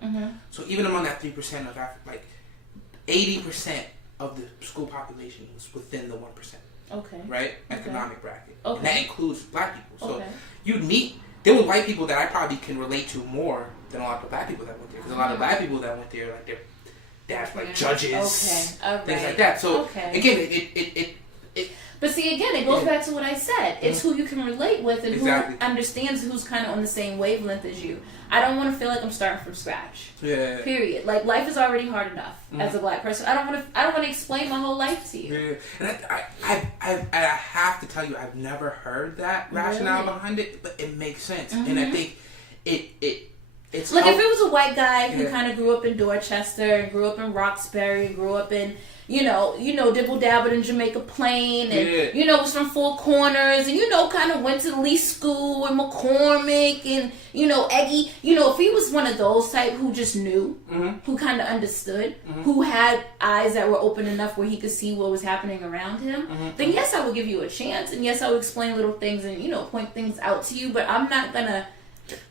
So even among that 3% of like 80% of the school population was within the 1%. Okay. Right? Economic bracket. Okay. And that includes black people. So you'd meet, there were white people that I probably can relate to more than a lot of the black people that went there. Because a lot of black people that went there, like their dads like judges, things like that. So again, it but see, again, it goes back to what I said. It's who you can relate with and who understands, who's kind of on the same wavelength as you. I don't want to feel like I'm starting from scratch. Yeah. Period. Like, life is already hard enough as a black person. I don't want to explain my whole life to you. Yeah. And I have to tell you, I've never heard that rationale behind it, but it makes sense. And I think it's like if it was a white guy who kind of grew up in Dorchester and grew up in Roxbury and grew up in dibble dabbled in Jamaica Plain and was from Four Corners and kind of went to Lee School and McCormick and Eggy, if he was one of those type who just knew, who kind of understood, who had eyes that were open enough where he could see what was happening around him, then yes, I would give you a chance, and yes, I would explain little things and point things out to you, but I'm not gonna.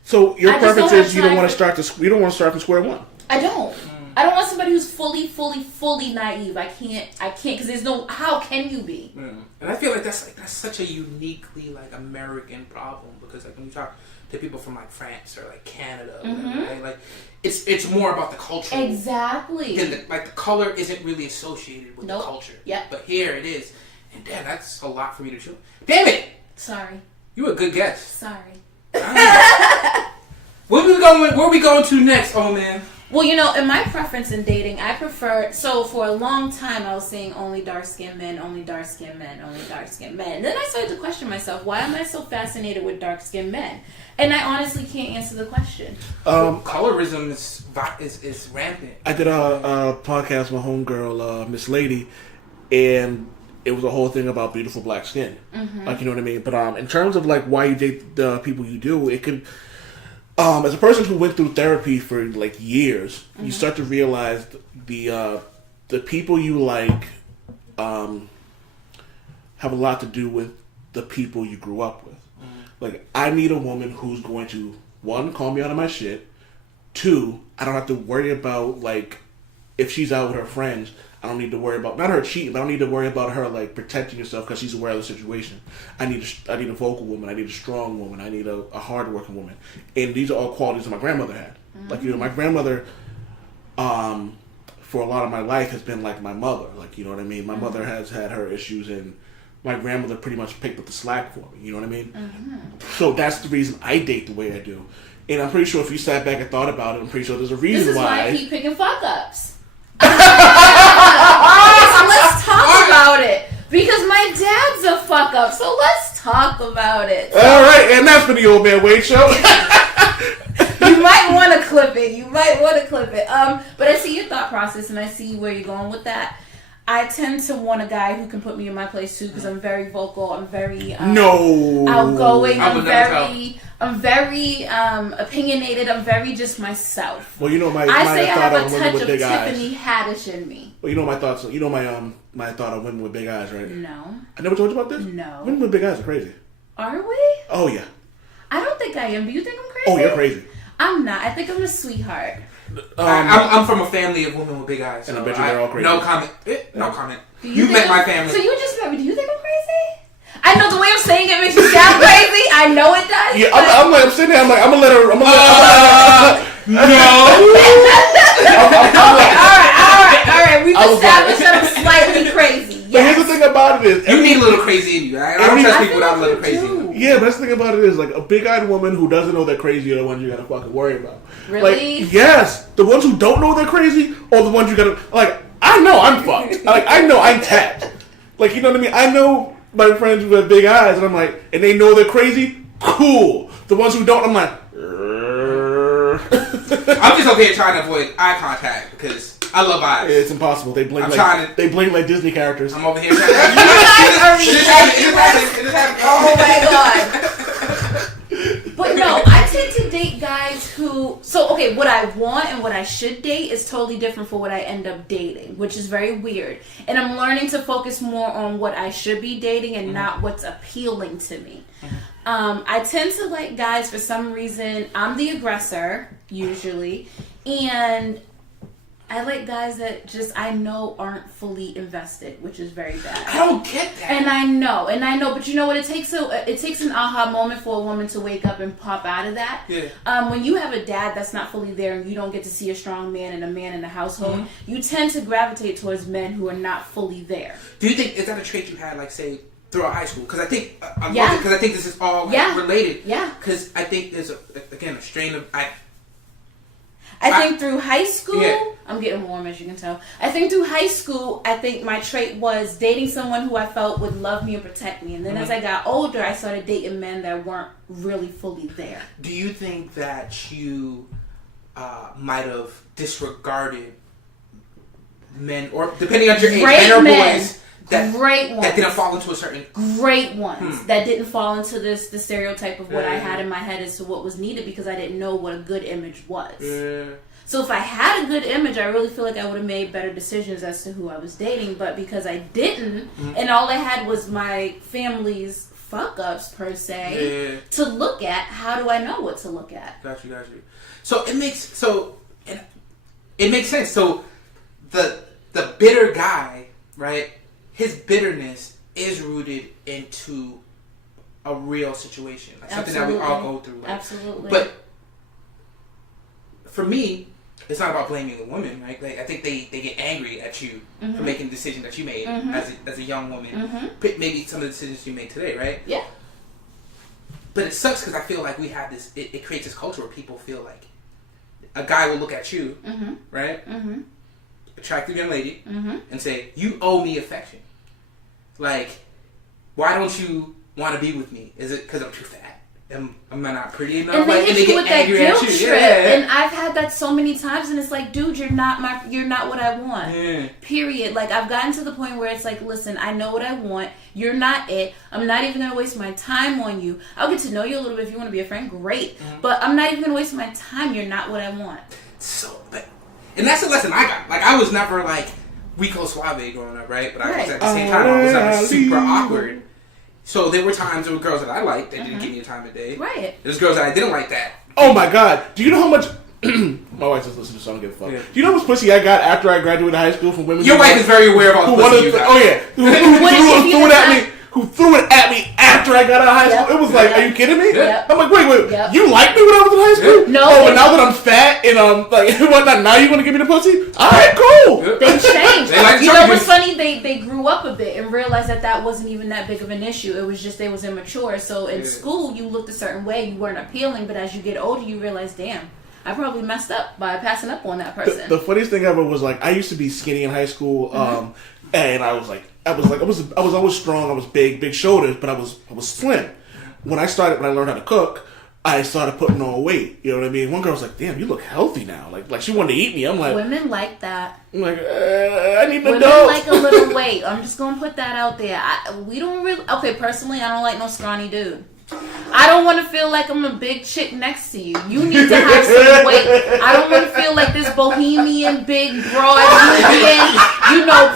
So your preference is you don't want to start from square one. I don't. I don't want somebody who's fully naive. I can't because there's no. How can you be? And I feel like that's such a uniquely like American problem because like when you talk to people from like France or like Canada, or whatever, right? Like it's more about the culture. Exactly. Then the color isn't really associated with the culture. Yeah. But here it is, and damn, that's a lot for me to chew. Damn it! Sorry. You were a good guess. Sorry. Where we going to next, oh man? Well, in my preference in dating, I prefer... So, for a long time, I was saying only dark-skinned men, only dark-skinned men, only dark-skinned men. And then I started to question myself, why am I so fascinated with dark-skinned men? And I honestly can't answer the question. Colorism is rampant. I did a podcast with my homegirl, Miss Lady, and it was a whole thing about beautiful black skin. Like, you know what I mean? But in terms of, like, why you date the people you do, it could... As a person who went through therapy for like years, you start to realize the people you like have a lot to do with the people you grew up with. Like, I need a woman who's going to, one, call me out of my shit. Two, I don't have to worry about, like, if she's out with her friends, I don't need to worry about, not her cheating, but I don't need to worry about her, like, protecting herself because she's aware of the situation. I need a vocal woman. I need a strong woman. I need a hard-working woman. And these are all qualities that my grandmother had. Like, you know, my grandmother, for a lot of my life, has been like my mother. Like, you know what I mean? My mother has had her issues, and my grandmother pretty much picked up the slack for me. You know what I mean? So that's the reason I date the way I do. And I'm pretty sure if you sat back and thought about it, I'm pretty sure there's a reason This is why why I keep picking fuck ups. So let's talk about it. Because my dad's a fuck up, so let's talk about it. All right, and that's been the Old Man Wade Show. You might want to clip it. But I see your thought process, and I see where you're going with that. I tend to want a guy who can put me in my place too, because I'm very vocal. I'm very outgoing. I'm very opinionated. I'm very just myself. Well, you know I say I have a touch of Tiffany Haddish in me. Well, you know my thoughts. You know my thought on women with big eyes, right? No. I never told you about this. No. Women with big eyes are crazy. Are we? Oh yeah. I don't think I am. Do you think I'm crazy? Oh, you're crazy. I'm not. I think I'm a sweetheart. I'm from a family of women with big eyes. So and I bet you they're all crazy. No comment. No comment. You met my family. So you just met me. Do you think I'm crazy? I know the way I'm saying it makes you sound crazy. I know it does. Yeah, I'm sitting there. I'm like, I'm gonna let her. No. All right. We've established that I'm slightly crazy. But here's the thing about it is, you need a little crazy in you. I don't trust people without a little crazy in you. Yeah, but that's the thing about it is, like, a big-eyed woman who doesn't know they're crazy are the ones you gotta fucking worry about. Really? Like, yes, the ones who don't know they're crazy are the ones you gotta, like, I know I'm fucked. Like, I know I'm tapped. Like, you know what I mean? I know my friends who have big eyes, and I'm like, and they know they're crazy? Cool. The ones who don't, I'm like, I'm just okay trying to avoid eye contact because I love eyes. it's impossible. They blink they blink like Disney characters. I'm over here trying to... It just happened. Oh my god. But no, I tend to date guys who... So, okay, what I want and what I should date is totally different for what I end up dating, which is very weird. And I'm learning to focus more on what I should be dating and not what's appealing to me. I tend to like guys, for some reason, I'm the aggressor, usually, and I like guys that just, I know, aren't fully invested, which is very bad. I don't get that. And I know, but you know what? It takes an aha moment for a woman to wake up and pop out of that. Yeah. When you have a dad that's not fully there and you don't get to see a strong man and a man in the household, you tend to gravitate towards men who are not fully there. Do you think, is that a trait you had, like, say, throughout high school? Because I think, because I think this is all related. Yeah. Because I think there's, a strain of, I think through high school, I'm getting warm as you can tell. I think through high school, I think my trait was dating someone who I felt would love me and protect me. And then as I got older, I started dating men that weren't really fully there. Do you think that you might have disregarded men, or depending on your age, men or boys, great ones that didn't fall into a certain... Great ones that didn't fall into the stereotype of what I had in my head as to what was needed, because I didn't know what a good image was. Yeah. So if I had a good image, I really feel like I would have made better decisions as to who I was dating. But because I didn't, and all I had was my family's fuck-ups, per se, to look at, how do I know what to look at? Got you. So it makes sense. So the bitter guy, right? His bitterness is rooted into a real situation, like something that we all go through. Right? Absolutely. But for me, it's not about blaming the woman, right? Like, I think they get angry at you for making the decision that you made as a young woman. Maybe some of the decisions you made today, right? Yeah. But it sucks because I feel like we have this. It creates this culture where people feel like a guy will look at you, right? Attractive young lady, and say, "You owe me affection." Like, why don't you want to be with me? Is it because I'm too fat? am I not pretty enough? And they like, hit you with that guilt trip. Yeah. And I've had that so many times, and it's like, dude, you're not what I want. Yeah. Period. Like, I've gotten to the point where it's like, listen, I know what I want. You're not it. I'm not even going to waste my time on you. I'll get to know you a little bit if you want to be a friend. Great. Mm-hmm. But I'm not even going to waste my time. You're not what I want. And that's the lesson I got. Like, I was never like Rico Suave growing up, right? But I was Right. at the same time, I was never super awkward. So there were times there were girls that I liked that didn't give me a time of day. Right. There's girls that I didn't like that. Oh my god! Do you know how much? My wife just listens to this, so I don't give a fuck. Yeah. Do you know how much pussy I got after I graduated high school from women? Your wife is very aware of all the pussy you got. Oh yeah, who threw it at me? Who threw it at me after I got out of high school? It was like, are you kidding me? Yep. I'm like, wait, Yep. you liked me when I was in high school? No. Oh, but now that I'm fat and like whatnot, now you want to give me the pussy? All right, cool. They changed. They like you know chunky. what's funny? They grew up a bit and realized that wasn't even that big of an issue. It was just they was immature. So in school, you looked a certain way. You weren't appealing. But as you get older, you realize, damn, I probably messed up by passing up on that person. The funniest thing ever was like I used to be skinny in high school, and I was always strong. I was big shoulders, but I was slim. When I learned how to cook, I started putting on weight. You know what I mean? One girl was like, "Damn, you look healthy now." Like she wanted to eat me. I'm like, Women like that. I need to Women know. like a little weight. I'm just gonna put that out there. We don't really. Okay, personally, I don't like no scrawny dude. I don't want to feel like I'm a big chick next to you. You need to have some weight. I don't want to feel like this bohemian, big, broad,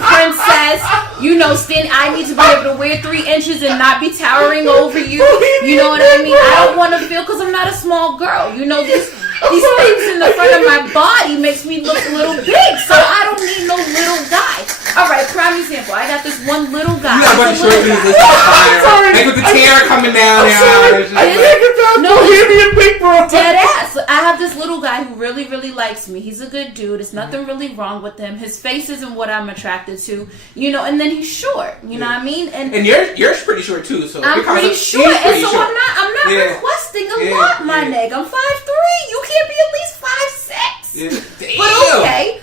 princess, I need to be able to wear 3 inches and not be towering over you. You know what I mean? I don't want to feel, because I'm not a small girl. These things in the front of my body makes me look a little big, so I don't need no little guy. All right, prime example. I got this one little guy. You got a bunch of short dudes listening to fire. Like with the tear coming down their eyes. I can't get down No, Bohemian big bro. Dead ass. I have this little guy who really, really likes me. He's a good dude. There's nothing really wrong with him. His face isn't what I'm attracted to, and then he's short. You know what I mean? And you're pretty short too, so I'm pretty short, and so short. I'm not requesting a lot, my nigga. I'm 5'3". You can't be at least 5'6". Damn. But okay.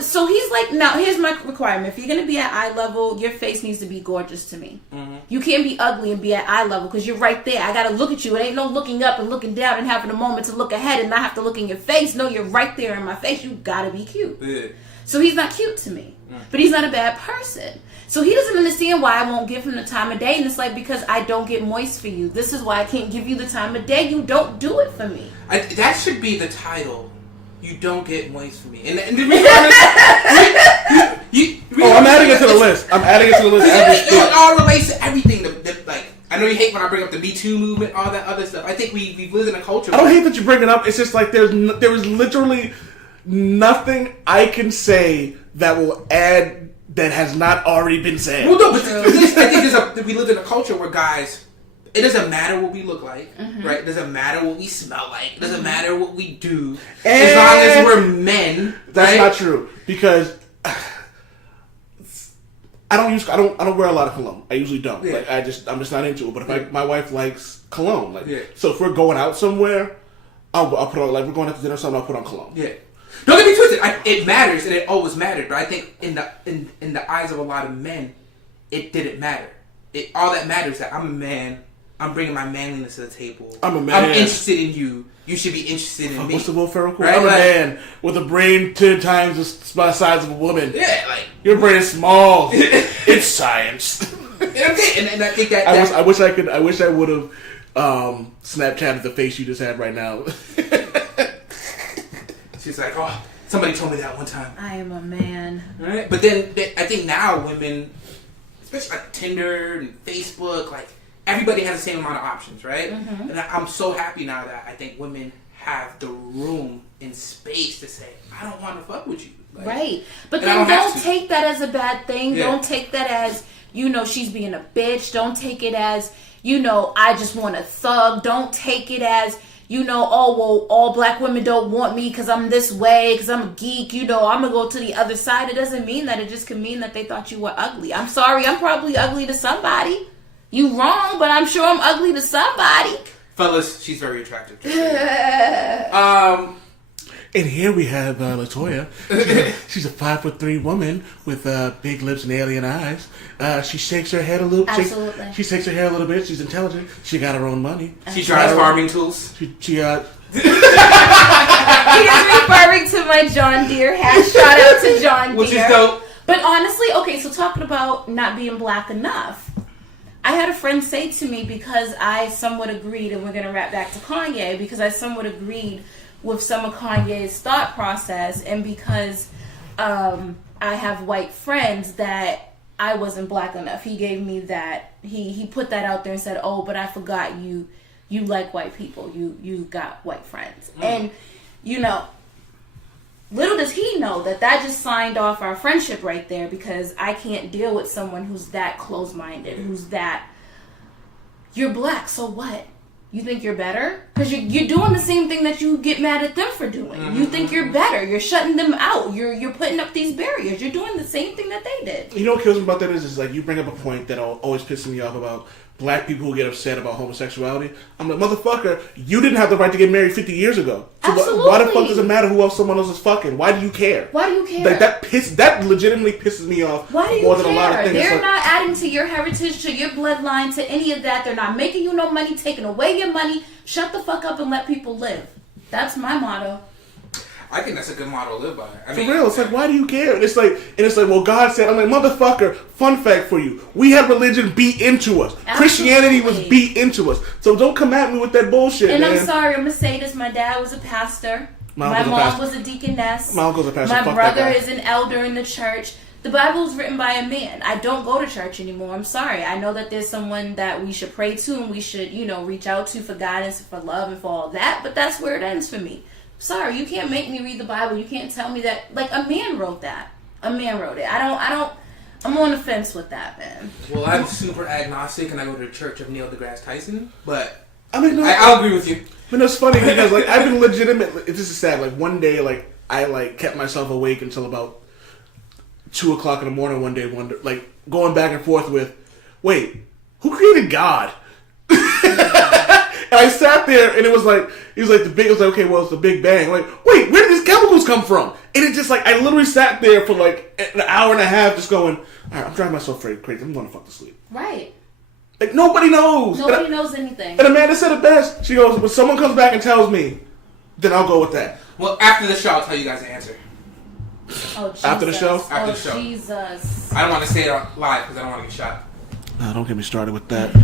So he's like, now here's my requirement. If you're gonna be at eye level, your face needs to be gorgeous to me. Mm-hmm. You can't be ugly and be at eye level, because you're right there. I gotta look at you. It ain't no looking up and looking down and having a moment to look ahead and not have to look in your face. No, you're right there in my face. You gotta be cute. Yeah. So he's not cute to me, but he's not a bad person. So he doesn't understand why I won't give him the time of day. And it's like, because I don't get moist for you. This is why I can't give you the time of day. You don't do it for me. That should be the title. You don't get moist for me. And to be honest, I'm adding it to the list. It all relates to everything. Like, I know you hate when I bring up the Me Too movement, all that other stuff. I think we've lived in a culture. I don't hate that you bring it up. It's just like there is literally nothing I can say that will add that has not already been said. Well, no, but I think we live in a culture where guys, it doesn't matter what we look like, right? It doesn't matter what we smell like. It doesn't matter what we do, as long as we're men. That's right? not true, because I don't wear a lot of cologne. I usually don't. Yeah. Like I'm just not into it. But if my wife likes cologne, Yeah. So if we're going out somewhere, I'll put on, like we're going out to dinner or something, I'll put on cologne. Yeah. Don't get me twisted. It matters, and it always mattered. But I think in the eyes of a lot of men, it didn't matter. All that matters is that I'm a man. I'm bringing my manliness to the table. I'm a man. I'm interested in you. You should be interested in me. What's the Will Ferrell quote? Right? I'm a man with a brain 10 times the size of a woman. Yeah, like your brain is small. It's science. And I think that I wish I would have Snapchatted the face you just had right now. She's like, oh, somebody told me that one time. I am a man. Right? But then I think now women, especially like Tinder and Facebook, like everybody has the same amount of options, right? Mm-hmm. And I'm so happy now that I think women have the room and space to say, I don't want to fuck with you. Like, right. But then don't take that as a bad thing. Yeah. Don't take that as, she's being a bitch. Don't take it as, I just want a thug. Don't take it as, all black women don't want me because I'm this way, because I'm a geek, I'm going to go to the other side. It doesn't mean that. It just can mean that they thought you were ugly. I'm sorry. I'm probably ugly to somebody. You wrong, but I'm sure I'm ugly to somebody. Fellas, she's very attractive. And here we have Latoya. She's a 5'3" woman with big lips and alien eyes. She shakes her head a little. Absolutely. She shakes her hair a little bit. She's intelligent. She got her own money. She drives farming tools. She He is referring to my John Deere hat. Shout out to John Deere. Which is dope. But honestly, okay, so talking about not being black enough, I had a friend say to me, because I somewhat agreed, and we're going to wrap back to Kanye, because I somewhat agreed with some of Kanye's thought process, and because I have white friends, that I wasn't black enough. He gave me that, he put that out there and said, oh, but I forgot you like white people. You got white friends. And, you know, little does he know that just signed off our friendship right there, because I can't deal with someone who's that close-minded, who's that, you're black, so what? You think you're better? Because you're doing the same thing that you get mad at them for doing. You think you're better. You're shutting them out. You're putting up these barriers. You're doing the same thing that they did. You know what kills me about that is like you bring up a point that always pisses me off about black people who get upset about homosexuality. I'm like, motherfucker, you didn't have the right to get married 50 years ago. So Absolutely. why the fuck does it matter who else someone else is fucking? Why do you care? Why do you care? Like that legitimately pisses me off. Why do you more care? Than a lot of things. They're like, not adding to your heritage, to your bloodline, to any of that. They're not making you no money, taking away your money. Shut the fuck up and let people live. That's my motto. I think that's a good motto to live by. For real, it's like, why do you care? And it's like, well, God said, I'm like, motherfucker, fun fact for you. We had religion beat into us. Absolutely. Christianity was beat into us. So don't come at me with that bullshit, And man. I'm sorry, I'm going to say this. My dad was a pastor. My mom was a deaconess. My uncle's a pastor. My Fuck brother that guy. is an elder in the church. The Bible is written by a man. I don't go to church anymore. I'm sorry. I know that there's someone that we should pray to and we should, reach out to for guidance, for love, and for all that. But that's where it ends for me. Sorry, you can't make me read the Bible. You can't tell me that. Like, a man wrote that. A man wrote it. I'm on the fence with that, man. Well, I'm super agnostic and I go to the Church of Neil deGrasse Tyson, but I mean, I'll agree with you. But it's funny because, like, I've been legitimately, this is sad, like, one day, like, I kept myself awake until about 2 o'clock in the morning one day, like, going back and forth with, wait, who created God? And I sat there, and it was like, okay, well, it's the Big Bang. Like, wait, where did these chemicals come from? And it just, like, I literally sat there for, like, an hour and a half just going, all right, I'm driving myself crazy. I'm going to fuck to sleep. Right. Like, nobody knows. Nobody knows anything. And Amanda said it best. She goes, when someone comes back and tells me, then I'll go with that. Well, after the show, I'll tell you guys the answer. Oh, Jesus. After the show? After the show. Jesus. I don't want to say it live because I don't want to get shot. No, don't get me started with that.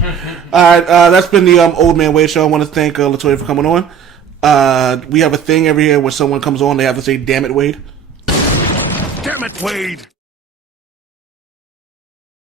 All right, that's been the Old Man Wade Show. I want to thank Latoya for coming on. We have a thing every year when someone comes on, they have to say, damn it, Wade. Damn it, Wade!